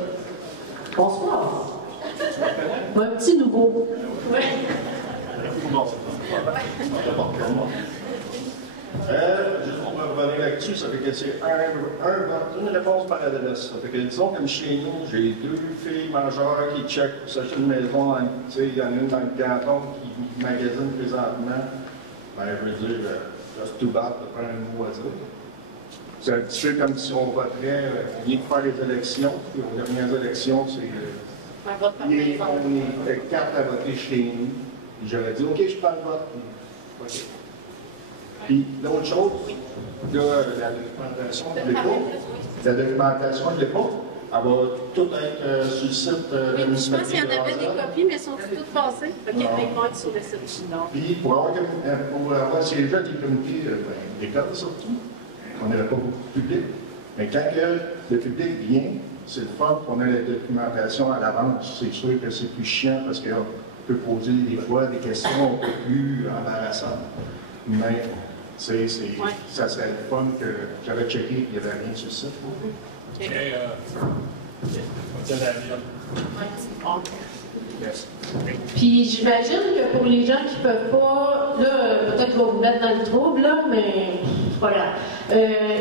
Bonsoir. Un petit nouveau. Ouais. Juste pour revenir là-dessus, ça fait que c'est une réponse par adresse. Ça fait que, disons, comme chez nous, j'ai 2 filles majeures qui checkent pour s'acheter une maison. Il y en a une dans le canton qui magasine présentement. Ben, je veux dire, just too bad de prendre un mot à dire. C'est un petit peu comme si on voterait rien que faire les élections. Les dernières élections, c'est. On est 4 à voter chez nous. J'aurais dit, OK, je prends le vote. Okay. Puis l'autre chose, là, la documentation de l'EPA, elle va tout être sur le site de la municipalité. Je pense qu'il y en avait des copies, mais elles sont toutes passées. OK, ils vont être sur le site. Puis pour avoir siégé à des comités d'école surtout, on n'avait pas beaucoup de public. Mais quand le public vient, c'est le fun qu'on a la documentation à l'avance. C'est sûr que c'est plus chiant parce qu'on peut poser des fois des questions un peu plus embarrassantes. Mais ça serait le fun que j'avais checké, il n'y avait rien sur le site. Puis j'imagine que pour les gens qui ne peuvent pas, là, peut-être qu'on va vous mettre dans le trouble, là, mais C'est pas grave.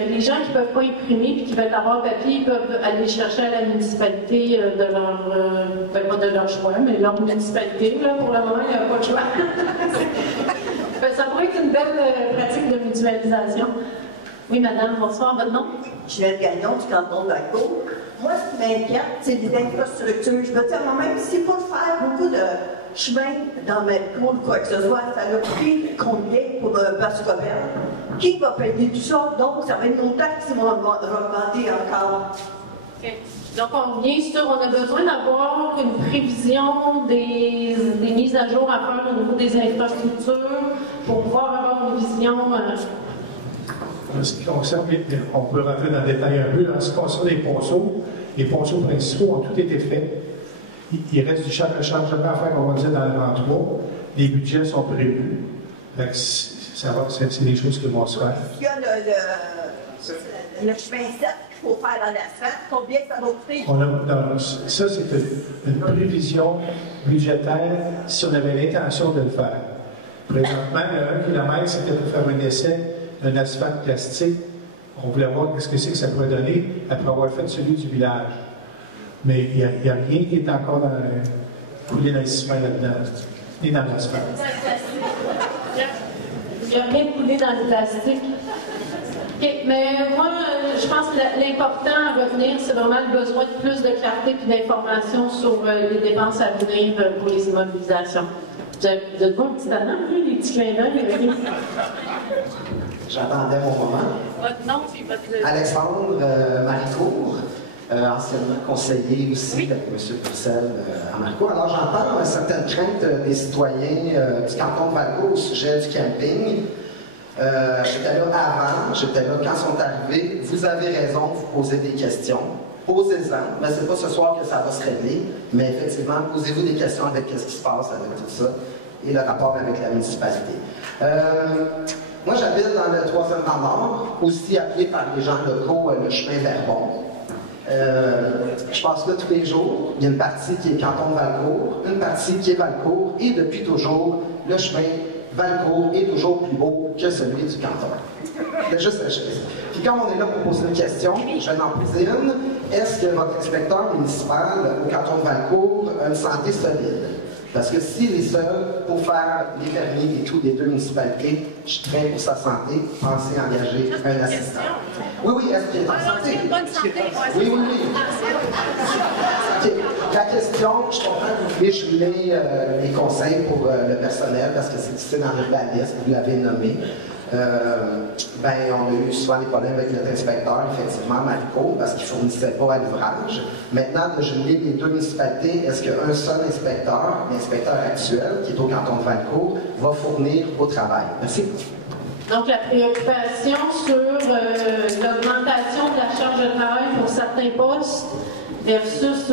Les gens qui ne peuvent pas imprimer et qui veulent avoir papier, ils peuvent aller chercher à la municipalité de leur, pas de leur choix, mais leur municipalité. Là, pour le moment, il n'y a pas de choix. Ça pourrait être une belle pratique de mutualisation. Oui, madame, bonsoir, votre nom? Juliette Gagnon, du canton de Valcourt. Moi, ce qui m'inquiète, c'est les infrastructures. Je veux dire, même s'il faut faire beaucoup de chemin dans Valcourt ou quoi que ce soit, ça a coûté combien pour Bascobel? Qui va payer tout ça? Donc, ça va être nos taxes qui vont augmenter encore. Okay. Donc, on revient sur, on a besoin d'avoir une prévision des mises à jour à faire au niveau des infrastructures pour pouvoir avoir une vision. En ce qui concerne, on peut rentrer dans le détail un peu, en ce qui concerne les ponceaux principaux ont tout été faits. Il reste du rechargement à faire, on va dire, dans le rang 3. Les budgets sont prévus. C'est des choses qui vont se faire. Il y a le chemin 7 qu'il faut faire dans l'asphalte. Combien ça va coûter? Ça, c'est une prévision budgétaire si on avait l'intention de le faire. Présentement, le 1 km, c'était pour faire un essai d'un asphalte plastique. On voulait voir ce que c'est que ça pourrait donner après avoir fait celui du village. Mais il n'y a rien qui est encore coulé dans le ciment là-dedans, ni dans l'asphalte. Il n'y a rien coulé dans le plastique. Okay. Mais moi, je pense que l'important à retenir, c'est vraiment le besoin de plus de clarté et d'informations sur les dépenses à venir pour les immobilisations. Vous êtes pas un petit talent, les petits clins d'œil? J'attendais mon moment. Votre nom puis votre... Alexandre Maricourt, anciennement conseiller aussi avec M. Purcell à Maricourt. Alors j'entends certaines craintes des citoyens du canton de Valcourt au sujet du camping. J'étais là avant, j'étais là quand ils sont arrivés. Vous avez raison, vous posez des questions. Posez-en, mais c'est pas ce soir que ça va se régler, mais effectivement, posez-vous des questions avec ce qui se passe avec tout ça et le rapport avec la municipalité. Moi, j'habite dans le 3e rang nord, aussi appelé par les gens locaux le chemin Verbon. Je passe là tous les jours. Il y a une partie qui est canton de Valcourt, une partie qui est Valcourt, et depuis toujours, le chemin Valcourt est toujours plus beau que celui du canton. C'est juste la chose. Puis quand on est là pour poser une question, je vais en poser une. Est-ce que votre inspecteur municipal au canton de Valcourt a une santé solide? Parce que s'il est seul pour faire les permis et tout des 2 municipalités, je suis prêt pour sa santé, pensez engager un assistant. Oui, oui, est-ce qu'il est en santé? Oui, oui, oui. Okay. La question, je comprends que vous voulez geler les conseils pour le personnel, parce que c'est difficile dans l'urbanisme, vous l'avez nommé. On a eu souvent des problèmes avec notre inspecteur, effectivement, Maricourt, parce qu'il ne fournissait pas à l'ouvrage. Maintenant, de jumeler les 2 municipalités, est-ce qu'un seul inspecteur, l'inspecteur actuel, qui est au canton de Valcourt, va fournir au travail? Merci. Donc, la préoccupation sur l'augmentation de la charge de travail pour certains postes versus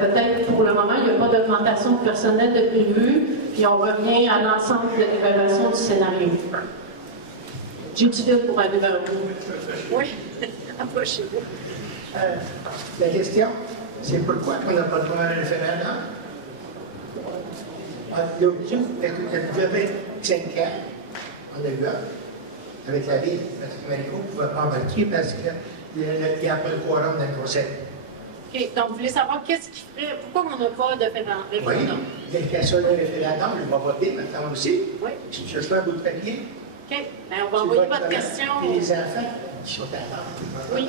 peut-être pour le moment, il n'y a pas d'augmentation de personnel de prévu, puis on revient à l'ensemble de l'évaluation du scénario. J'ai du fil pour aller vers vous. Oui, approchez-vous. La question, c'est pourquoi on n'a pas droit à un référendum? Vous avez 5 ans, on a eu avec la ville, parce que Maricourt ne pouvait pas embarquer parce qu'il n'y a pas le quorum dans le conseil. OK, donc vous voulez savoir qu'est-ce qui ferait, pourquoi on n'a pas de référendum? Oui, il y a sur le référendum, je vais voter maintenant aussi. Oui. Je cherche un bout de papier. OK, bien, on va envoyer votre question. Et les enfants qui sont à table. Oui.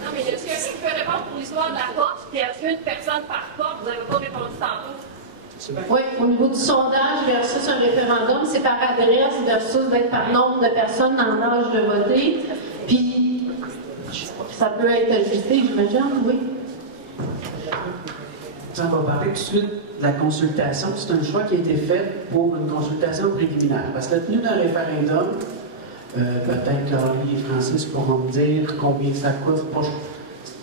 Non, mais est-ce que vous pouvez répondre pour l'histoire de la porte? Il y a une personne par porte, vous n'avez pas répondu tantôt. Oui, au niveau du sondage versus un référendum, c'est par adresse versus d'être par nombre de personnes dans l'âge de voter. Puis, ça peut être ajusté, j'imagine, oui. On va parler tout de suite de la consultation. C'est un choix qui a été fait pour une consultation préliminaire. Parce que la tenue d'un référendum, peut-être Carly et Francis pourront me dire combien ça coûte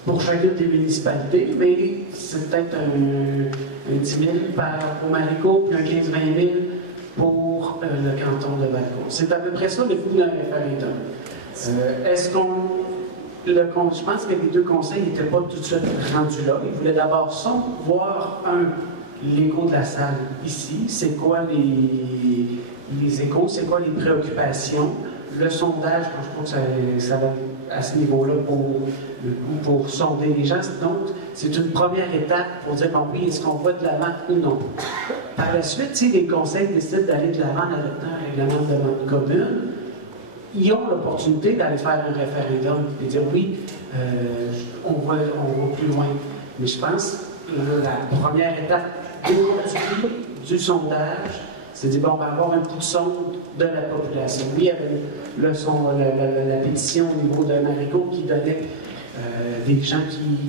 pour chacune des municipalités, mais c'est peut-être un 10 000 pour Maricourt, puis un 15-20 000 pour le canton de Valcourt. C'est à peu près ça le coût d'un référendum. Est-ce qu'on je pense que les deux conseils n'étaient pas tout de suite rendus là. Ils voulaient d'abord voir l'écho de la salle ici, c'est quoi les échos, c'est quoi les préoccupations. Le sondage, je trouve que ça va à ce niveau-là pour sonder les gens. Donc, c'est une première étape pour dire, bon, oui, est-ce qu'on va de l'avant ou non. Par la suite, si les conseils décident d'aller de l'avant en adoptant un règlement de demande commune, ils ont l'opportunité d'aller faire un référendum et dire, oui, on va plus loin. Mais je pense que la première étape du sondage, c'est de dire, bon, on va avoir un coup de sonde de la population. Oui, il y avait la pétition au niveau de Marico qui donnait des gens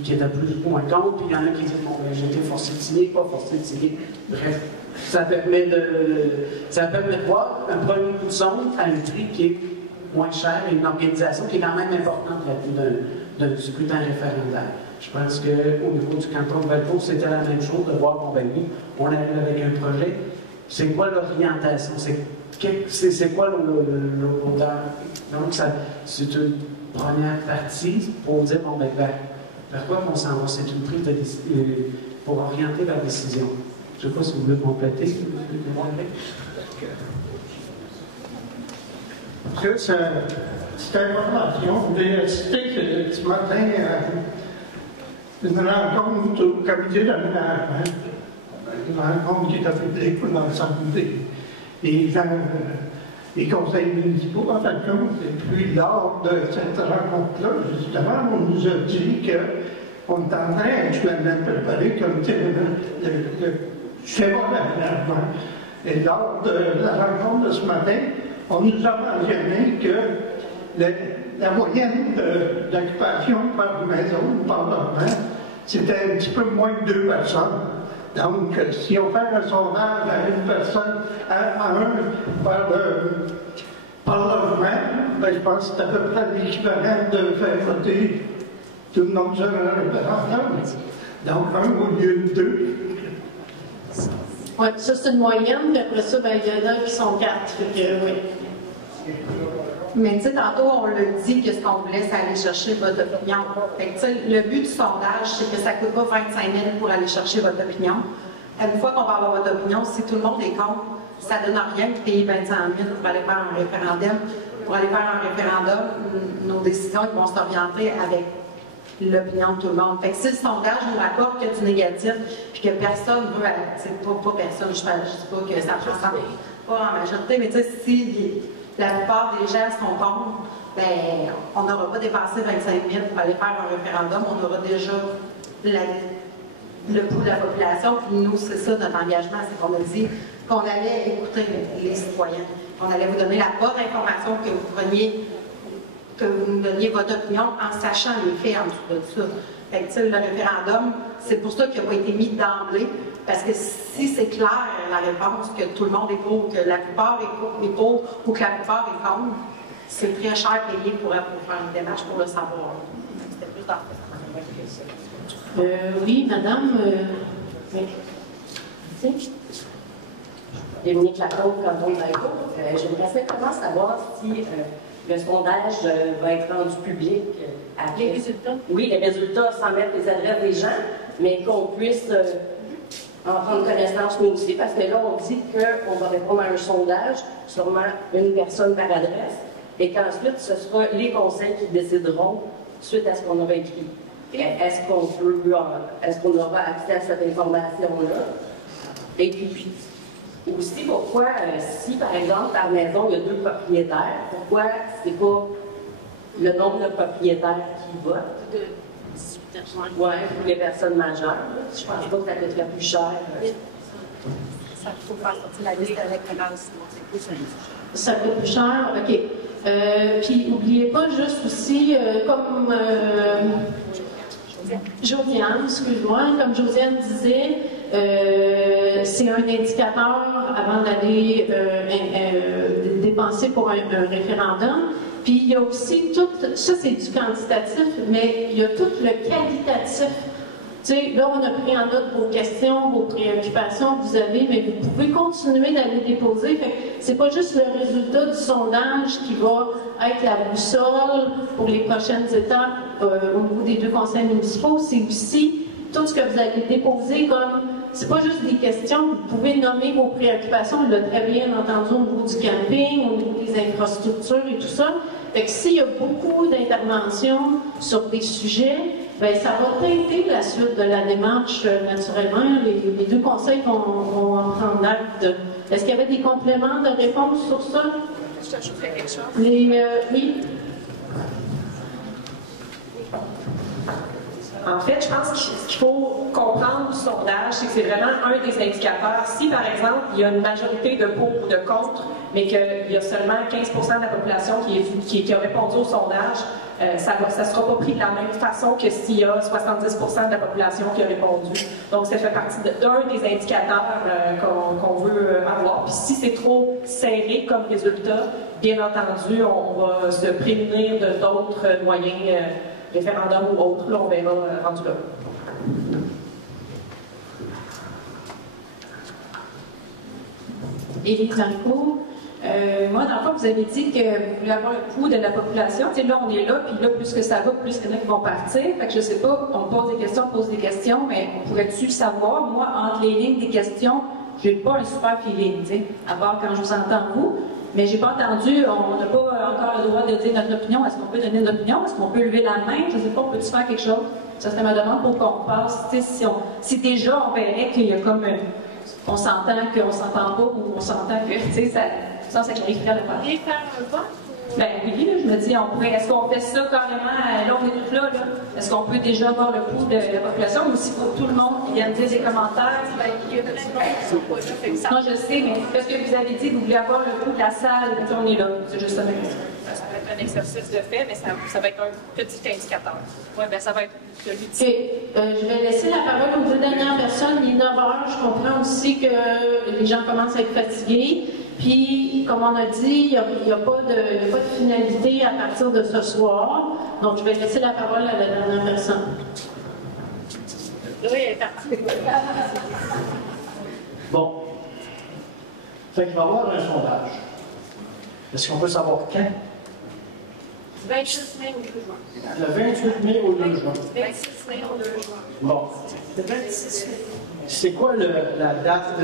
qui étaient plus ou moins contre, puis il y en a qui disaient, bon, j'ai été forcé de signer, pas forcé de signer. Bref, ça permet de voir un premier coup de sonde à un prix qui est moins cher et une organisation qui est quand même importante d'un scrutin référendaire. Je pense qu'au niveau du canton de Valcourt, c'était la même chose, de voir, bon, ben oui, on arrive avec un projet. C'est quoi l'orientation? C'est quoi l'odeur? Donc, c'est une première partie pour dire, bon, ben, vers quoi on s'en va? C'est une prise de décision pour orienter la décision. Je ne sais pas si vous voulez compléter. Cette information, j'ai cité ce matin une rencontre au comité d'aménagement, une rencontre qui est publique pour l'ensemble des gens, des conseils municipaux en fin de compte. Et puis, lors de cette rencontre-là, justement, on nous a dit qu'on est en train actuellement de préparer le comité de schéma d'aménagement. Et lors de la rencontre de ce matin, on nous a mentionné que la moyenne d'occupation par maison, par logement, c'était un petit peu moins de 2 personnes. Donc, si on fait un sondage à une personne, à un par logement, ben, je pense que c'est à peu près l'équivalent de faire voter tout le monde sur un référendum. Donc, 1 au lieu de 2. Oui, ça c'est une moyenne, puis après ça, ben, il y en a qui sont 4. Oui. Mais tu sais, tantôt, on l'a dit que ce qu'on voulait, c'est aller chercher votre opinion. Fait que, tu sais, le but du sondage, c'est que ça ne coûte pas 25 000 pour aller chercher votre opinion. Une fois qu'on va avoir votre opinion, si tout le monde est contre, ça ne donne rien de payer 25 000 pour aller faire un référendum. Pour aller faire un référendum, nos décisions vont s'orienter avec l'opinion de tout le monde. Fait que si le sondage nous rapporte que du négatif, puis que personne veut, pas personne, je ne dis pas que ça ne ressemble pas en majorité, mais tu sais, si la plupart des gens sont contre, ben, on n'aura pas dépassé 25 000 pour aller faire un référendum, on aura déjà le pouls de la population, puis nous, c'est ça notre engagement, c'est qu'on a dit qu'on allait écouter les citoyens, qu'on allait vous donner la bonne information, que vous nous donniez votre opinion en sachant les faits en dessous de ça. Fait que, le référendum, c'est pour ça qu'il n'a pas été mis d'emblée, parce que si c'est clair la réponse, que tout le monde est pour, que la plupart est pour ou que la plupart est contre, c'est très cher payé pour faire une démarche pour le savoir. C'était plus dans oui, madame. Dominique Lacombe, canton de Valcourt. J'aimerais simplement savoir si le sondage va être rendu public après. Les résultats? Oui, les résultats, sans mettre les adresses des gens, mais qu'on puisse en prendre connaissance nous aussi, parce que là, on dit qu'on va répondre à un sondage, sûrement une personne par adresse, et qu'ensuite, ce sera les conseils qui décideront suite à ce qu'on aura écrit. Est-ce qu'on aura accès à cette information-là? Et puis, aussi, pourquoi, si par exemple, par maison, il y a 2 propriétaires, pourquoi c'est pas le nombre de propriétaires qui votent? De 18 ans. Oui, pour les personnes majeures. Je pense pas que ça coûterait plus cher. Ça faut faire sortir la liste électorale, sinon c'est plus simple. Ça coûte plus cher, OK. Puis, n'oubliez pas juste aussi, comme Josiane, excuse-moi, comme Josiane disait, c'est un indicateur avant d'aller dépenser pour un référendum. Puis il y a aussi tout, ça c'est du quantitatif, mais il y a tout le qualitatif. Tu sais, là, on a pris en note vos questions, vos préoccupations que vous avez, mais vous pouvez continuer d'aller déposer. C'est pas juste le résultat du sondage qui va être la boussole pour les prochaines étapes au niveau des 2 conseils municipaux, c'est aussi tout ce que vous allez déposer comme... C'est pas juste des questions, vous pouvez nommer vos préoccupations, on l'a très bien entendu au niveau du camping, au niveau des infrastructures et tout ça. Fait que s'il y a beaucoup d'interventions sur des sujets, bien, ça va teinter la suite de la démarche naturellement. Les 2 conseils vont en prendre acte. Est-ce qu'il y avait des compléments de réponse sur ça? Je t'ajouterais quelque chose. Oui. En fait, je pense que ce qu'il faut comprendre du sondage, c'est que c'est vraiment un des indicateurs. Si, par exemple, il y a une majorité de pour ou de contre, mais qu'il y a seulement 15 de la population qui a répondu au sondage, ça ne sera pas pris de la même façon que s'il y a 70 de la population qui a répondu. Donc, ça fait partie d'un des indicateurs qu'on veut avoir. Puis si c'est trop serré comme résultat, bien entendu, on va se prémunir de d'autres moyens, référendum ou autres, là, on verra rendu là. Élise Maricourt. Moi, dans le fond, vous avez dit que vous voulez avoir le pouls de la population. Tu sais, là, on est là, puis là, plus que ça va, plus il y en a qui vont partir. Fait que je sais pas, on pose des questions, mais on pourrait-tu savoir, moi, entre les lignes des questions, j'ai pas un super feeling, tu sais, à part quand je vous entends vous. Mais j'ai pas entendu, on n'a pas encore le droit de dire notre opinion. Est-ce qu'on peut donner notre opinion? Est-ce qu'on peut lever la main? Je sais pas, on peut-tu faire quelque chose? Ça serait ma demande pour qu'on passe. Tu sais, si déjà on verrait qu'il y a comme on s'entend qu'on s'entend pas ou on s'entend que, tu sais, ça clarifierait la part. Bien faire un vote? Ben oui, là, je me dis, est-ce qu'on fait ça carrément, là, on est tous là, est-ce qu'on peut déjà avoir le pouls de la population ou s'il faut tout le monde qui vienne dire des commentaires? Ben, il y a plein de gens qui sont pas là, fait que ça... Non, je sais, mais parce que vous avez dit que vous voulez avoir le pouls de la salle, puis on est là. C'est juste ça ma question. Ça va être un exercice de fait, mais ça va être un petit indicateur. Oui, ben ça va être celui de... Je vais laisser la parole aux 2 dernières personnes. Il est 9 heures. Je comprends aussi que les gens commencent à être fatigués. Puis, comme on a dit, il n'y a pas de finalité à partir de ce soir. Donc, je vais laisser la parole à la dernière personne. Oui, elle est partie. Bon. Fait qu'il va y avoir un sondage. Est-ce qu'on peut savoir quand? 26 mai au 2 juin. Le 28 mai au 2 juin. 26 mai au 2 juin. Bon. Le 26 mai. C'est quoi la date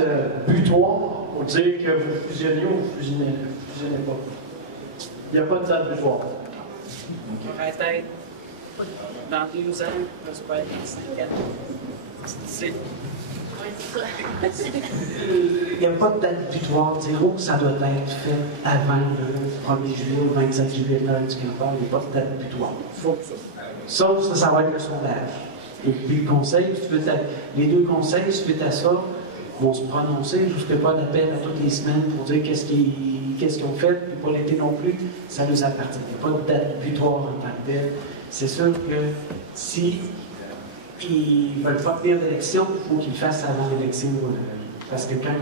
butoir pour dire que vous fusionnez ou vous fusionnez pas? Il n'y a pas de date butoir. On reste dans 2 ans, je sais pas, 5 ans. Il n'y a pas de date butoir. Dire ça doit être fait avant le 1er juillet ou le 27 juillet de l'heure du campeur. Il n'y a pas de date butoir. Sauf que ça va être le sondage. Et puis le conseil, les 2 conseils, suite à ça, vont se prononcer. Je ne ferai pas d'appel à toutes les semaines pour dire qu'est-ce qu'ils ont fait, puis pour l'été non plus, ça nous appartient. Il n'y a pas de date butoir en tant que tel. C'est sûr que si ils ne veulent pas tenir d'élection, il faut qu'ils le fassent avant l'élection. Parce que quand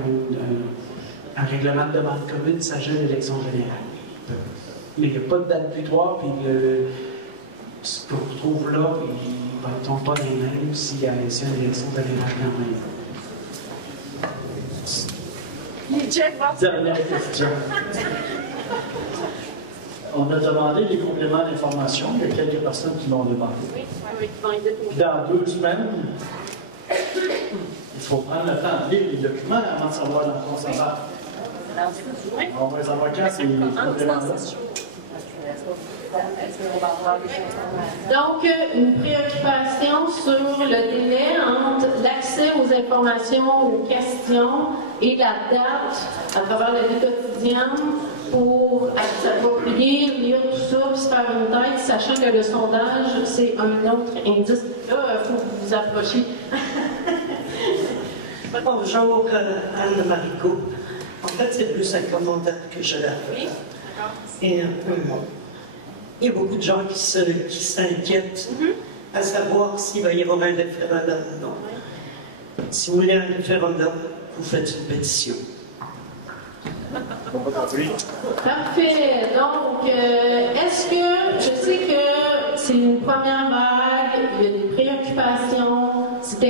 un règlement de demande commune, ça gère l'élection générale. Mais il n'y a pas de date butoir, puis ce qu'on retrouve là, ils ne tombent pas les mêmes s'il y a une élection générale quand même. Dernière question. On a demandé des compléments d'information. Il y a quelques personnes qui l'ont demandé. Oui, oui, Puis dans 2 semaines, il faut prendre le temps de lire les documents avant de savoir dans quoi ça va. On va les avoir quand ces compléments-là. Donc, une préoccupation sur le délai entre l'accès aux informations, aux questions et la date à travers la vie quotidienne pour s'approprier, lire tout ça, puis se faire une tête, sachant que le sondage, c'est un autre indice. Là, il faut que vous vous approchiez. Bonjour, Anne Maricourt. En fait, c'est plus un commentaire que je l'avais. Et un peu long. Il y a beaucoup de gens qui s'inquiètent à savoir s'il va y avoir un référendum ou non. Si vous voulez un référendum, vous faites une pétition. Parfait. Donc, est-ce que, je sais que c'est une première vague, il y a des préoccupations, c'est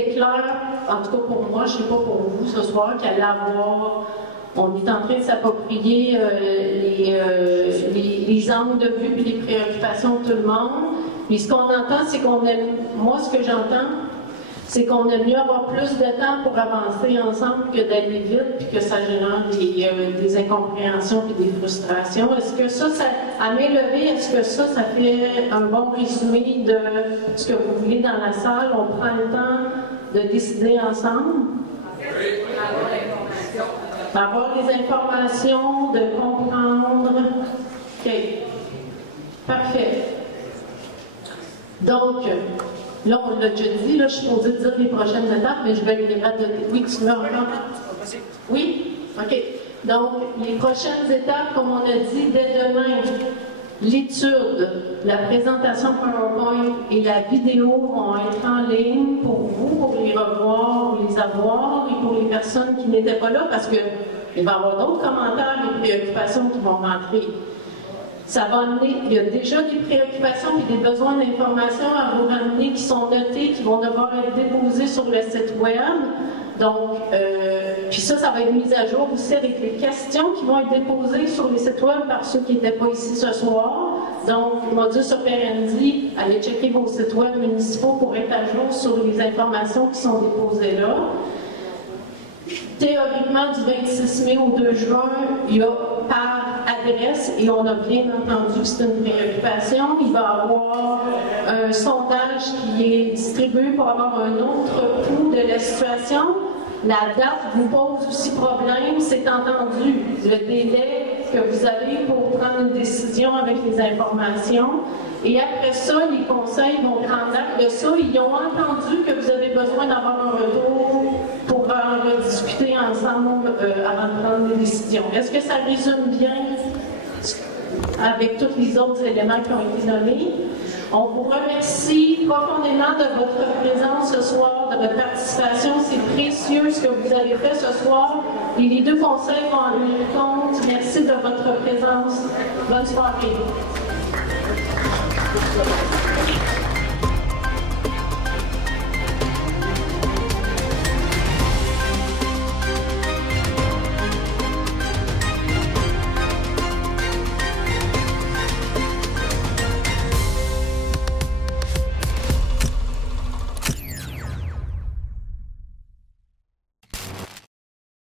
en tout cas pour moi, je ne sais pas pour vous ce soir, qu'elle allait avoir. On est en train de s'approprier les angles de vue et les préoccupations de tout le monde. Puis ce qu'on entend, c'est qu'on aime. Moi, ce que j'entends, c'est qu'on aime mieux avoir plus de temps pour avancer ensemble que d'aller vite, puis que ça génère des incompréhensions et des frustrations. Est-ce que ça, à main levée, est-ce que ça fait un bon résumé de ce que vous voulez dans la salle? On prend le temps de décider ensemble? Oui. Avoir les informations, de comprendre. OK. Parfait. Donc, là, on l'a déjà dit, là, je suis posée de dire les prochaines étapes, mais je vais les donner. Oui, tu veux encore? Oui? OK. Donc, les prochaines étapes, comme on a dit, dès demain, l'étude, la présentation PowerPoint et la vidéo vont être en ligne pour vous, pour les revoir, pour les avoir, et pour les personnes qui n'étaient pas là, parce qu'il va y avoir d'autres commentaires et préoccupations qui vont rentrer. Ça va amener, il y a déjà des préoccupations et des besoins d'information à vous ramener qui sont notés, qui vont devoir être déposés sur le site web. Donc, puis ça va être mis à jour aussi avec les questions qui vont être déposées sur les sites web par ceux qui n'étaient pas ici ce soir. Donc, modus operandi, allez checker vos sites web municipaux pour être à jour sur les informations qui sont déposées là. Théoriquement, du 26 mai au 2 juin, il y a par adresse, et on a bien entendu que c'est une préoccupation, il va y avoir un sondage qui est distribué pour avoir un autre pouls de la situation. La date vous pose aussi problème, c'est entendu. Le délai que vous avez pour prendre une décision avec les informations. Et après ça, les conseils vont prendre acte de ça. Ils ont entendu que vous avez besoin d'avoir un retour pour en rediscuter ensemble avant de prendre des décisions. Est-ce que ça résume bien avec tous les autres éléments qui ont été donnés? On vous remercie profondément de votre présence ce soir, de votre participation. C'est précieux ce que vous avez fait ce soir. Et les deux conseils vont en tenir compte. Merci de votre présence. Bonne soirée.